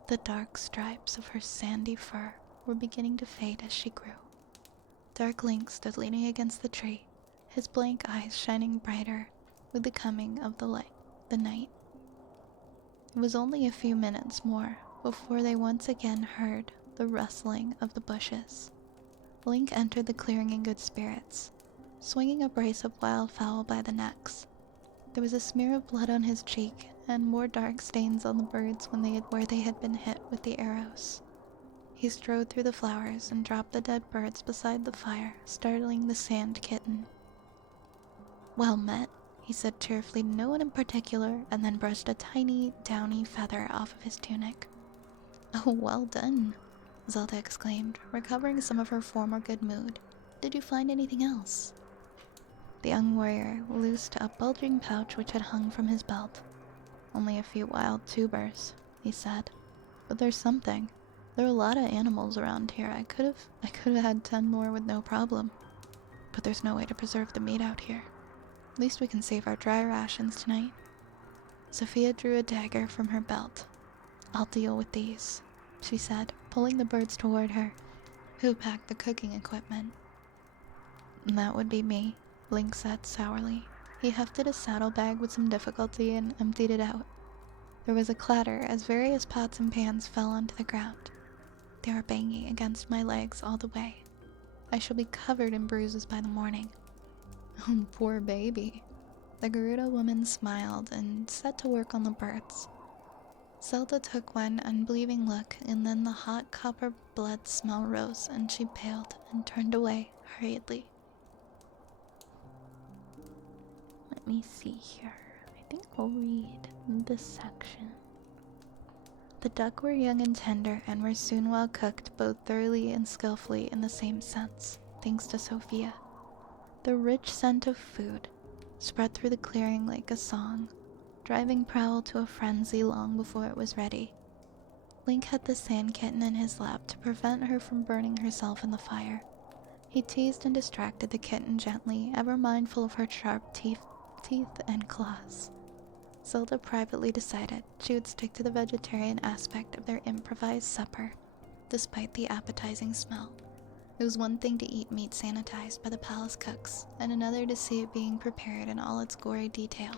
The dark stripes of her sandy fur were beginning to fade as she grew. Darkling stood leaning against the tree, his blank eyes shining brighter with the coming of the night. It was only a few minutes more before they once again heard the rustling of the bushes. Link entered the clearing in good spirits, swinging a brace of wildfowl by the necks. There was a smear of blood on his cheek, and more dark stains on the birds where they had been hit with the arrows. He strode through the flowers and dropped the dead birds beside the fire, startling the sand kitten. Well met, he said cheerfully to no one in particular, and then brushed a tiny, downy feather off of his tunic. Oh, well done, Zelda exclaimed, recovering some of her former good mood. Did you find anything else? The young warrior loosed a bulging pouch which had hung from his belt. Only a few wild tubers, he said. But there's something. There are a lot of animals around here. I could have had 10 more with no problem. But there's no way to preserve the meat out here. At least we can save our dry rations tonight. Sophia drew a dagger from her belt. I'll deal with these, she said, pulling the birds toward her. Who packed the cooking equipment? That would be me, Link said sourly. He hefted his saddlebag with some difficulty and emptied it out. There was a clatter as various pots and pans fell onto the ground. They were banging against my legs all the way. I shall be covered in bruises by the morning. Oh, poor baby. The Gerudo woman smiled and set to work on the birds. Zelda took one unbelieving look, and then the hot copper blood smell rose, and she paled and turned away hurriedly. Let me see here. I think we'll read this section. The duck were young and tender, and were soon well cooked, both thoroughly and skillfully in the same sense, thanks to Sophia. The rich scent of food spread through the clearing like a song, driving Prowl to a frenzy long before it was ready. Link had the sand kitten in his lap to prevent her from burning herself in the fire. He teased and distracted the kitten gently, ever mindful of her sharp teeth and claws. Zelda privately decided she would stick to the vegetarian aspect of their improvised supper, despite the appetizing smell. It was one thing to eat meat sanitized by the palace cooks, and another to see it being prepared in all its gory detail.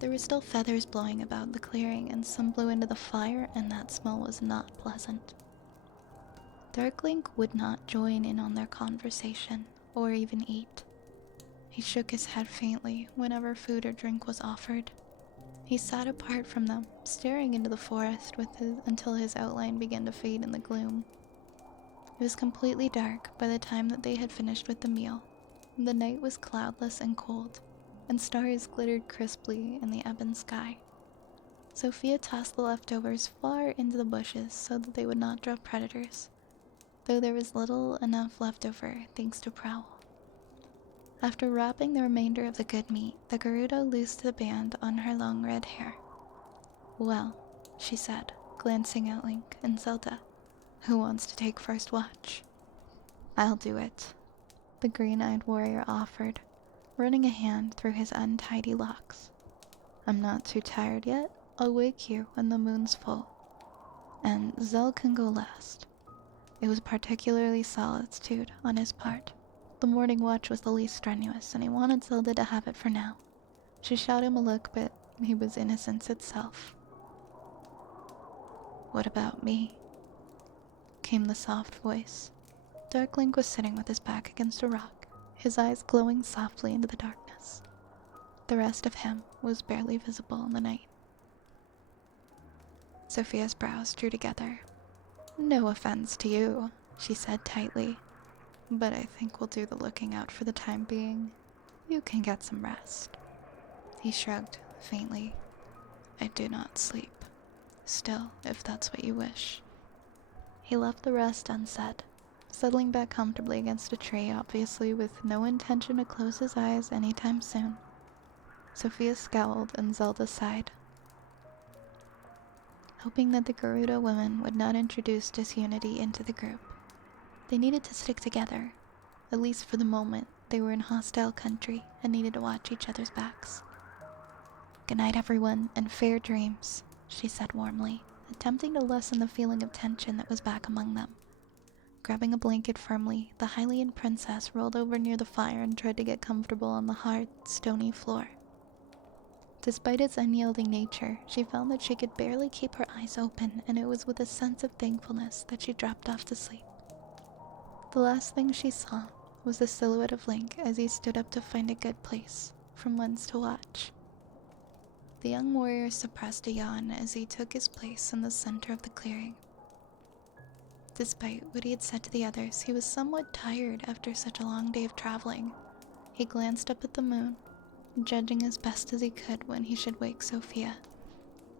There were still feathers blowing about the clearing, and some blew into the fire, and that smell was not pleasant. Dark Link would not join in on their conversation, or even eat. He shook his head faintly whenever food or drink was offered. He sat apart from them, staring into the forest until his outline began to fade in the gloom. It was completely dark by the time that they had finished with the meal. The night was cloudless and cold, and stars glittered crisply in the ebon sky. Sophia tossed the leftovers far into the bushes so that they would not draw predators, though there was little enough left over thanks to Prowl. After wrapping the remainder of the good meat, the Gerudo loosed the band on her long red hair. Well, she said, glancing at Link and Zelda, who wants to take first watch? I'll do it, the green-eyed warrior offered, running a hand through his untidy locks. I'm not too tired yet. I'll wake you when the moon's full. And Zell can go last. It was particularly solitude on his part. The morning watch was the least strenuous, and he wanted Zelda to have it for now. She shot him a look, but he was innocence itself. What about me? Came the soft voice. Dark Link was sitting with his back against a rock, his eyes glowing softly into the darkness. The rest of him was barely visible in the night. Sophia's brows drew together. No offense to you, she said tightly, but I think we'll do the looking out for the time being. You can get some rest. He shrugged faintly. I do not sleep. Still, if that's what you wish. He left the rest unsaid, settling back comfortably against a tree, obviously with no intention to close his eyes anytime soon. Sophia scowled and Zelda sighed, hoping that the Gerudo women would not introduce disunity into the group. They needed to stick together. At least for the moment, they were in hostile country and needed to watch each other's backs. Good night, everyone, and fair dreams, she said warmly, attempting to lessen the feeling of tension that was back among them. Grabbing a blanket firmly, the Hylian princess rolled over near the fire and tried to get comfortable on the hard, stony floor. Despite its unyielding nature, she found that she could barely keep her eyes open, and it was with a sense of thankfulness that she dropped off to sleep. The last thing she saw was the silhouette of Link as he stood up to find a good place from whence to watch. The young warrior suppressed a yawn as he took his place in the center of the clearing. Despite what he had said to the others, he was somewhat tired after such a long day of traveling. He glanced up at the moon, judging as best as he could when he should wake Sophia.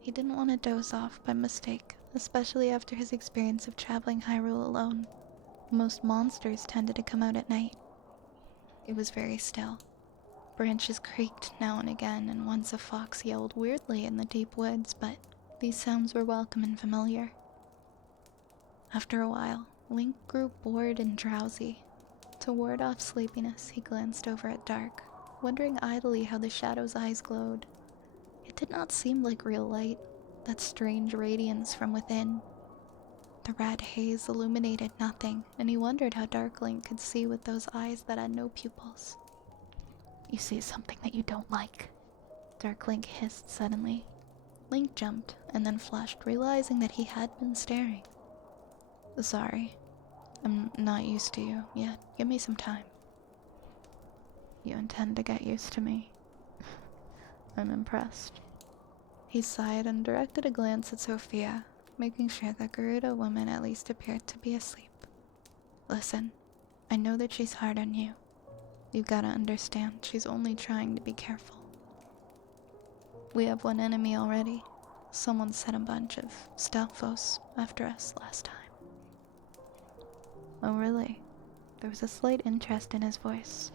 He didn't want to doze off by mistake, especially after his experience of traveling Hyrule alone. Most monsters tended to come out at night. It was very still. Branches creaked now and again, and once a fox yelled weirdly in the deep woods, but these sounds were welcome and familiar. After a while, Link grew bored and drowsy. To ward off sleepiness, he glanced over at Dark, wondering idly how the shadow's eyes glowed. It did not seem like real light, that strange radiance from within. The red haze illuminated nothing, and he wondered how Dark Link could see with those eyes that had no pupils. "You see something that you don't like," Dark Link hissed suddenly. Link jumped, and then flushed, realizing that he had been staring. "Sorry, I'm not used to you yet. Give me some time." "You intend to get used to me?" "I'm impressed." He sighed and directed a glance at Sophia, making sure the Garuda woman at least appeared to be asleep. "Listen, I know that she's hard on you. You gotta understand, she's only trying to be careful. We have one enemy already. Someone sent a bunch of Stalfos after us last time." "Oh, really?" There was a slight interest in his voice.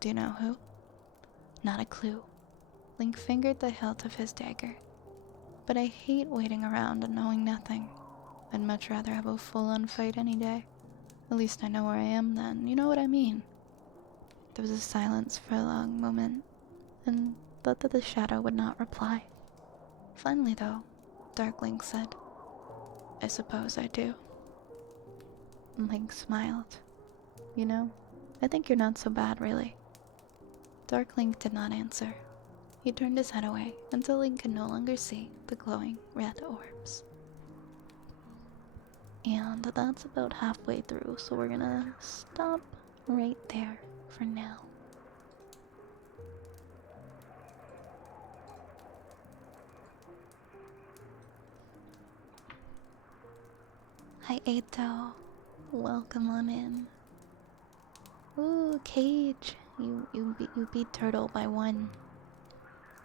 "Do you know who?" "Not a clue." Link fingered the hilt of his dagger. "But I hate waiting around and knowing nothing. I'd much rather have a full-on fight any day. At least I know where I am then, you know what I mean?" There was a silence for a long moment, and thought that the shadow would not reply. Finally, though, Dark Link said, "I suppose I do." Link smiled. "You know, I think you're not so bad, really." Dark Link did not answer. He turned his head away until Link could no longer see the glowing red orbs. And that's about halfway through, so we're gonna stop right there for now. Hi Eito, welcome on in. Ooh, Cage, you beat Turtle by 1.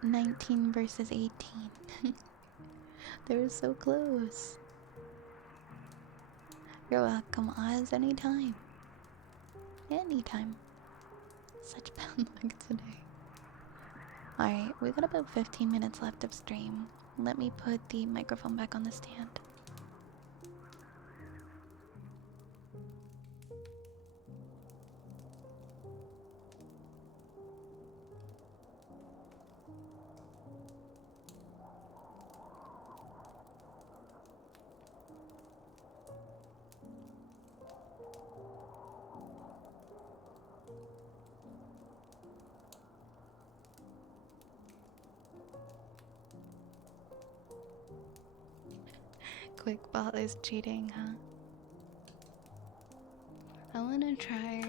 19 versus 18. They were so close. You're welcome, Oz, anytime. Anytime. Such bad luck today. Alright, we got about 15 minutes left of stream. Let me put the microphone back on the stand. Quick ball is cheating, huh? I wanna try.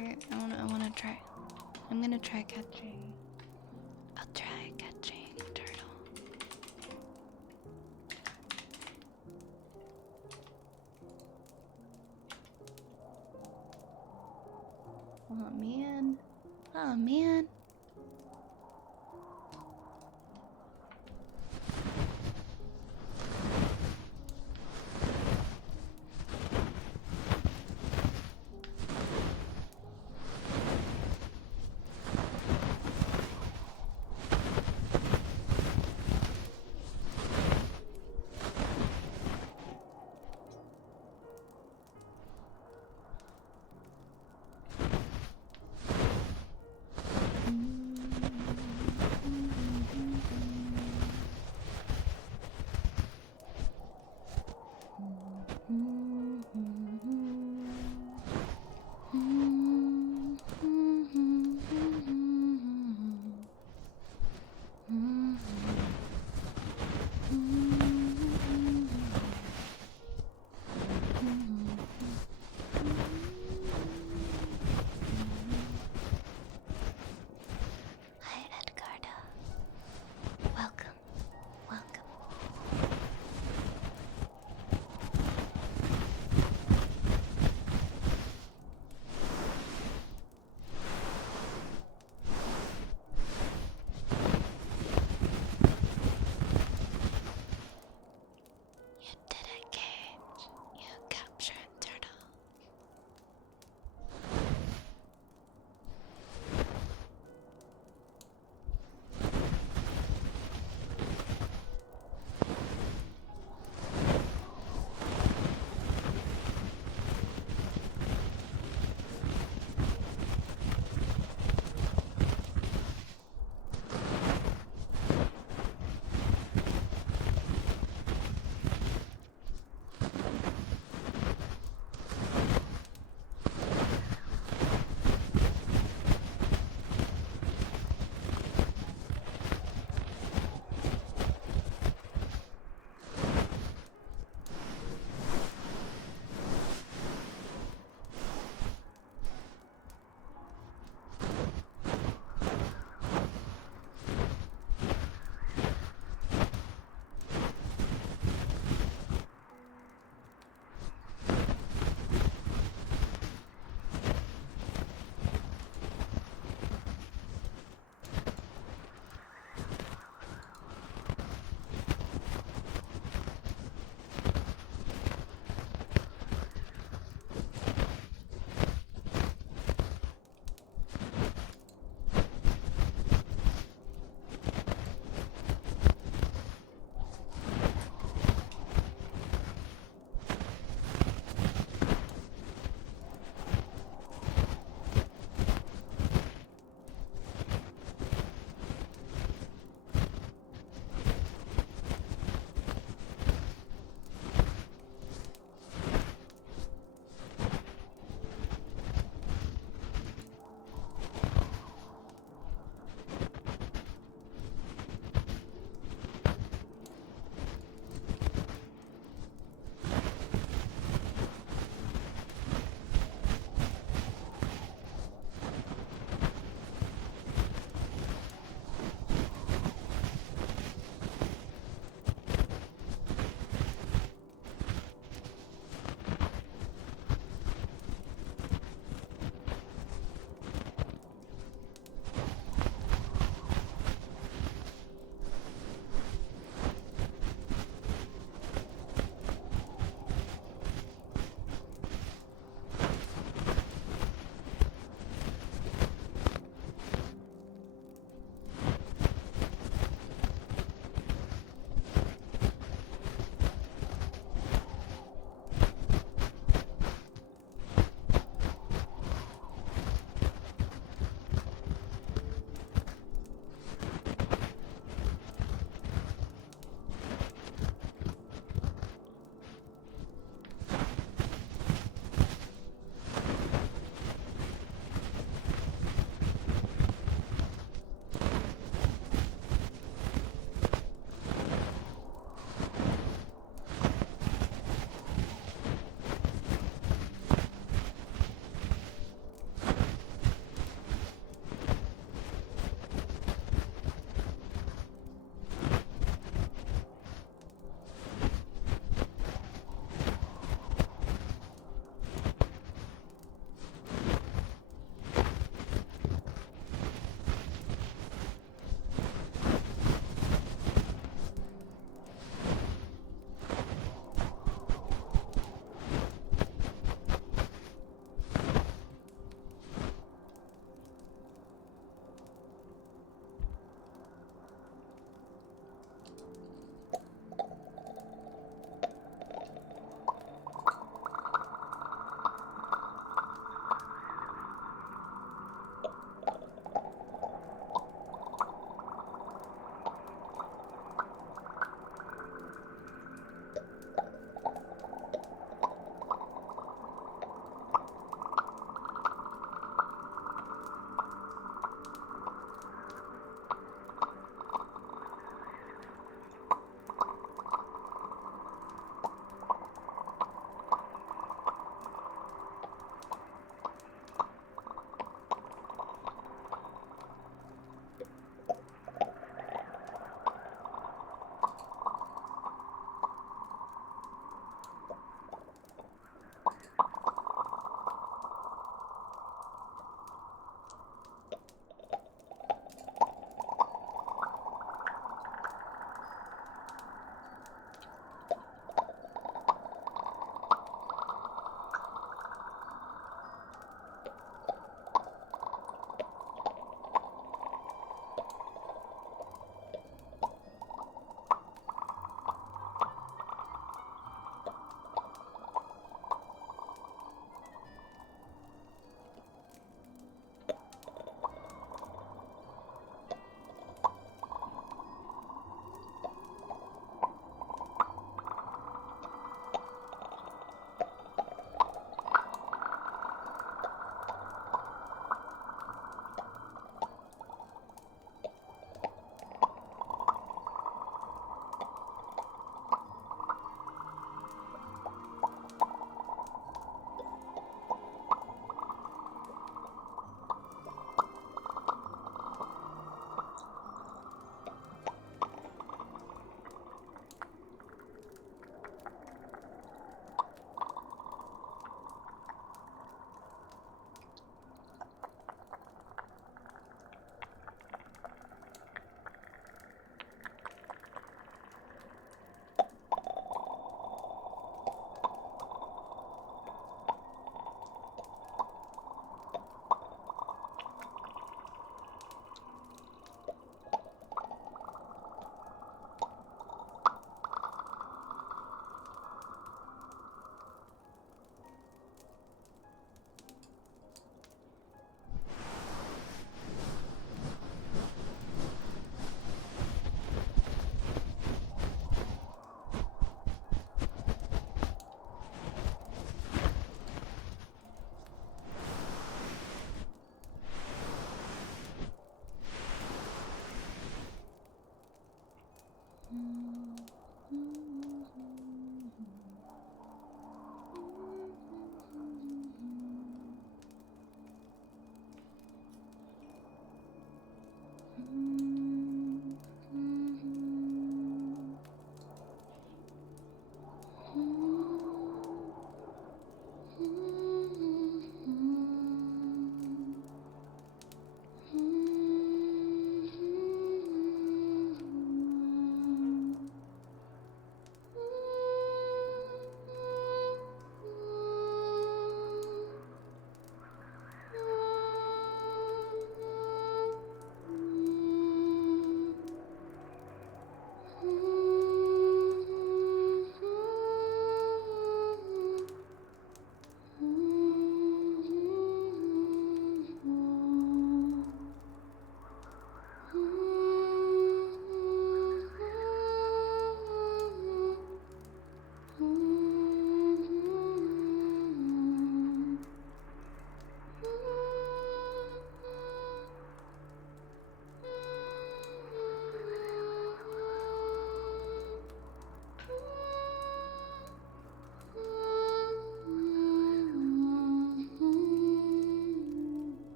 I'm gonna try catching. I'll try catching turtle. Oh man. Oh man.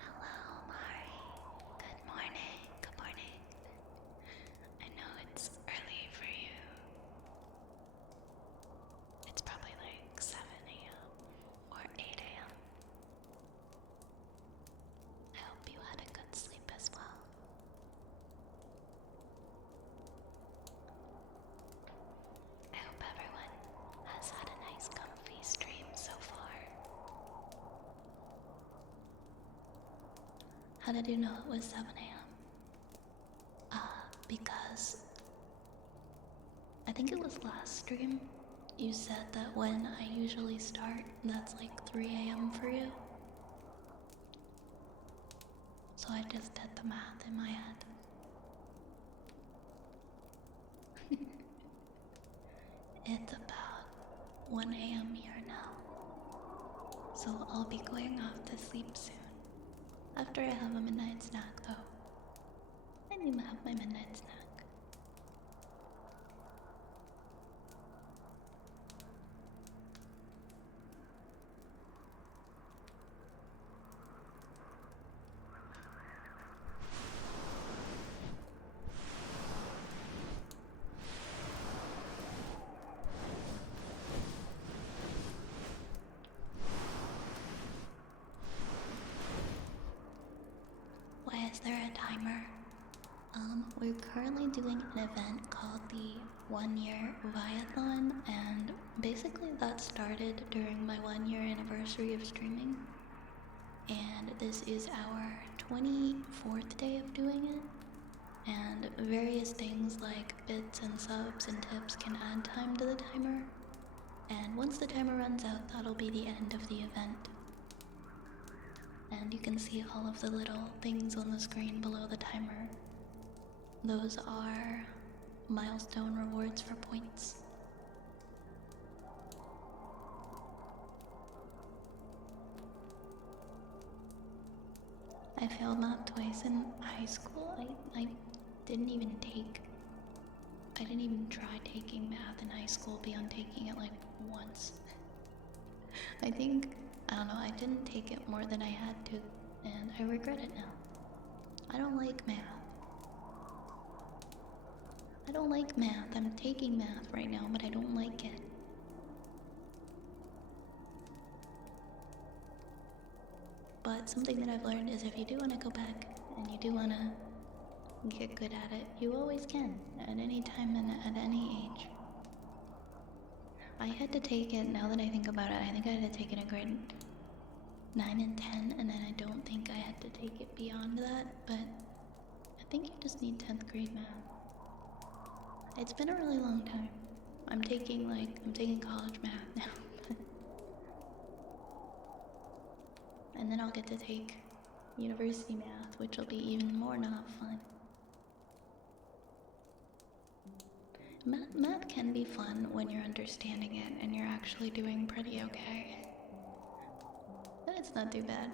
Hello, Mari. Good morning. Good morning. I know it's early for you. It's probably like 7 a.m. or 8 a.m. I hope you had a good sleep as well. I hope everyone has had a nice comfy stream so far. How did you know it was 7 a.m.? Because I think it was last stream you said that when I usually start, that's like 3 a.m. for you. So I just did the math in my head. It's about 1 a.m. here now. So I'll be going off to sleep soon. After I have a midnight snack though. I need to have my midnight snack. Why is there a timer? We're currently doing an event called the 1 year Viathon, and basically that started during my 1 year anniversary of streaming. And this is our 24th day of doing it. And various things like bits and subs and tips can add time to the timer. And once the timer runs out, that'll be the end of the event. And you can see all of the little things on the screen below the timer. Those are milestone rewards for points. I failed math twice in high school. I didn't even take. I didn't even try taking math in high school beyond taking it like once. I think, I don't know, I didn't take it more than I had to, and I regret it now. I don't like math. I don't like math. I'm taking math right now, but I don't like it. But something that I've learned is if you do want to go back and you do want to get good at it, you always can, at any time and at any age. I had to take it, now that I think about it, I think I had to take it in grade 9 and 10, and then I don't think I had to take it beyond that, but I think you just need 10th grade math. It's been a really long time. I'm taking college math now. And then I'll get to take university math, which will be even more not fun. Math can be fun when you're understanding it and you're actually doing pretty okay. Then it's not too bad.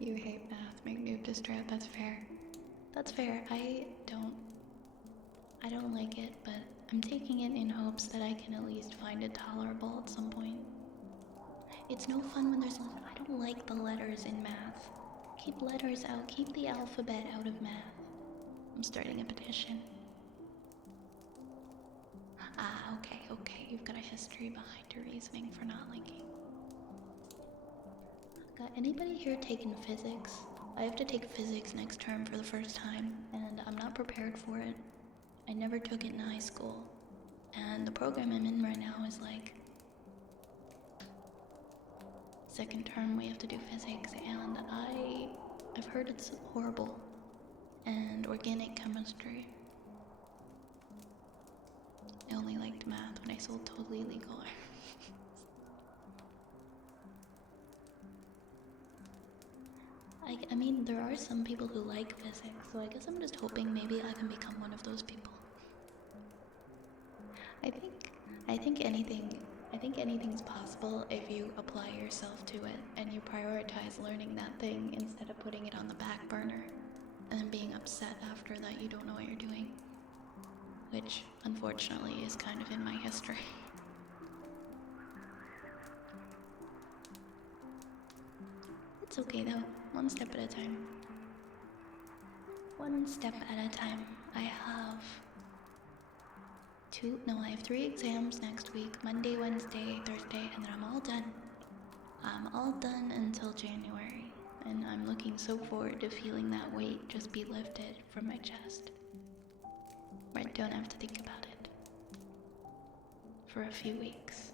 You hate math, make noob distraught, that's fair. That's fair, I don't like it, but I'm taking it in hopes that I can at least find it tolerable at some point. It's no fun when I don't like the letters in math. Keep letters out, keep the alphabet out of math. I'm starting a petition. Ah, okay, you've got a history behind your reasoning for not liking. Got anybody here taking physics? I have to take physics next term for the first time, and I'm not prepared for it. I never took it in high school, and the program I'm in right now is like second term we have to do physics, and I've heard it's horrible, and organic chemistry. I only liked math when I sold totally illegal art. I mean, there are some people who like physics, so I guess I'm just hoping maybe I can become one of those people. I think anything's possible if you apply yourself to it and you prioritize learning that thing instead of putting it on the back burner and then being upset after that you don't know what you're doing, which unfortunately is kind of in my history. It's okay though, one step at a time. One step at a time. I have 3 exams next week, Monday, Wednesday, Thursday, and then I'm all done. I'm all done until January, and I'm looking so forward to feeling that weight just be lifted from my chest, where I don't have to think about it for a few weeks.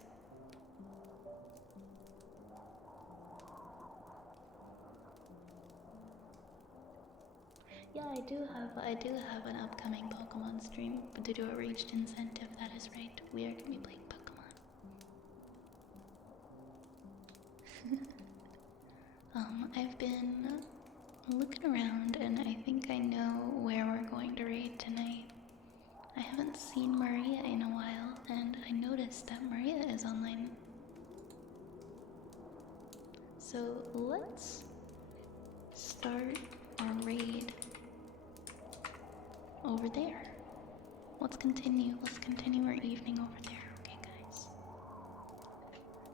Yeah, I do have an upcoming Pokemon stream, but due to a reached incentive, that is right. We are gonna be playing Pokemon. I've been looking around and I think I know where we're going to raid tonight. I haven't seen Maria in a while, and I noticed that Maria is online. So let's start our raid over there. Let's continue our evening over there, okay guys?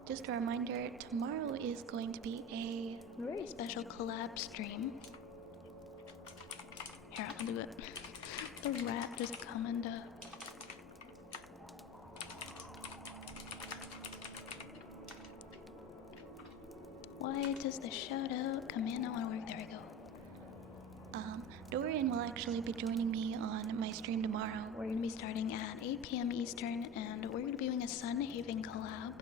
Just a reminder, tomorrow is going to be a very special collab stream. Here, I'll do it. The rat just coming up. Why does the shout out come in? I want to work. There we go. Dorian will actually be joining me on my stream tomorrow. We're going to be starting at 8 p.m. Eastern, and we're going to be doing a Sunhaven collab.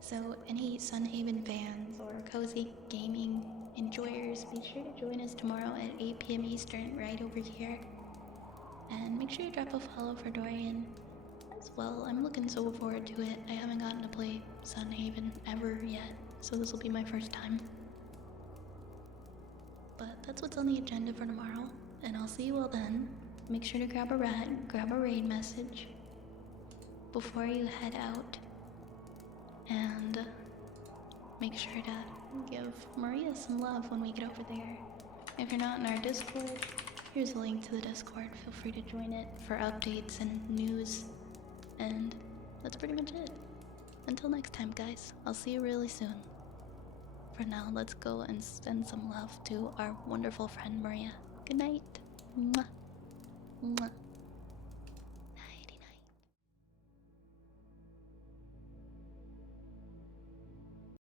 So any Sunhaven fans or cozy gaming enjoyers, be sure to join us tomorrow at 8 p.m. Eastern right over here. And make sure you drop a follow for Dorian as well. I'm looking so forward to it. I haven't gotten to play Sunhaven ever yet, so this will be my first time. But that's what's on the agenda for tomorrow. And I'll see you all then. Make sure to grab a rat, grab a raid message before you head out. And make sure to give Maria some love when we get over there. If you're not in our Discord, here's a link to the Discord. Feel free to join it for updates and news. And that's pretty much it. Until next time, guys, I'll see you really soon. For now, let's go and send some love to our wonderful friend Maria. Good night. Mwah. Mwah.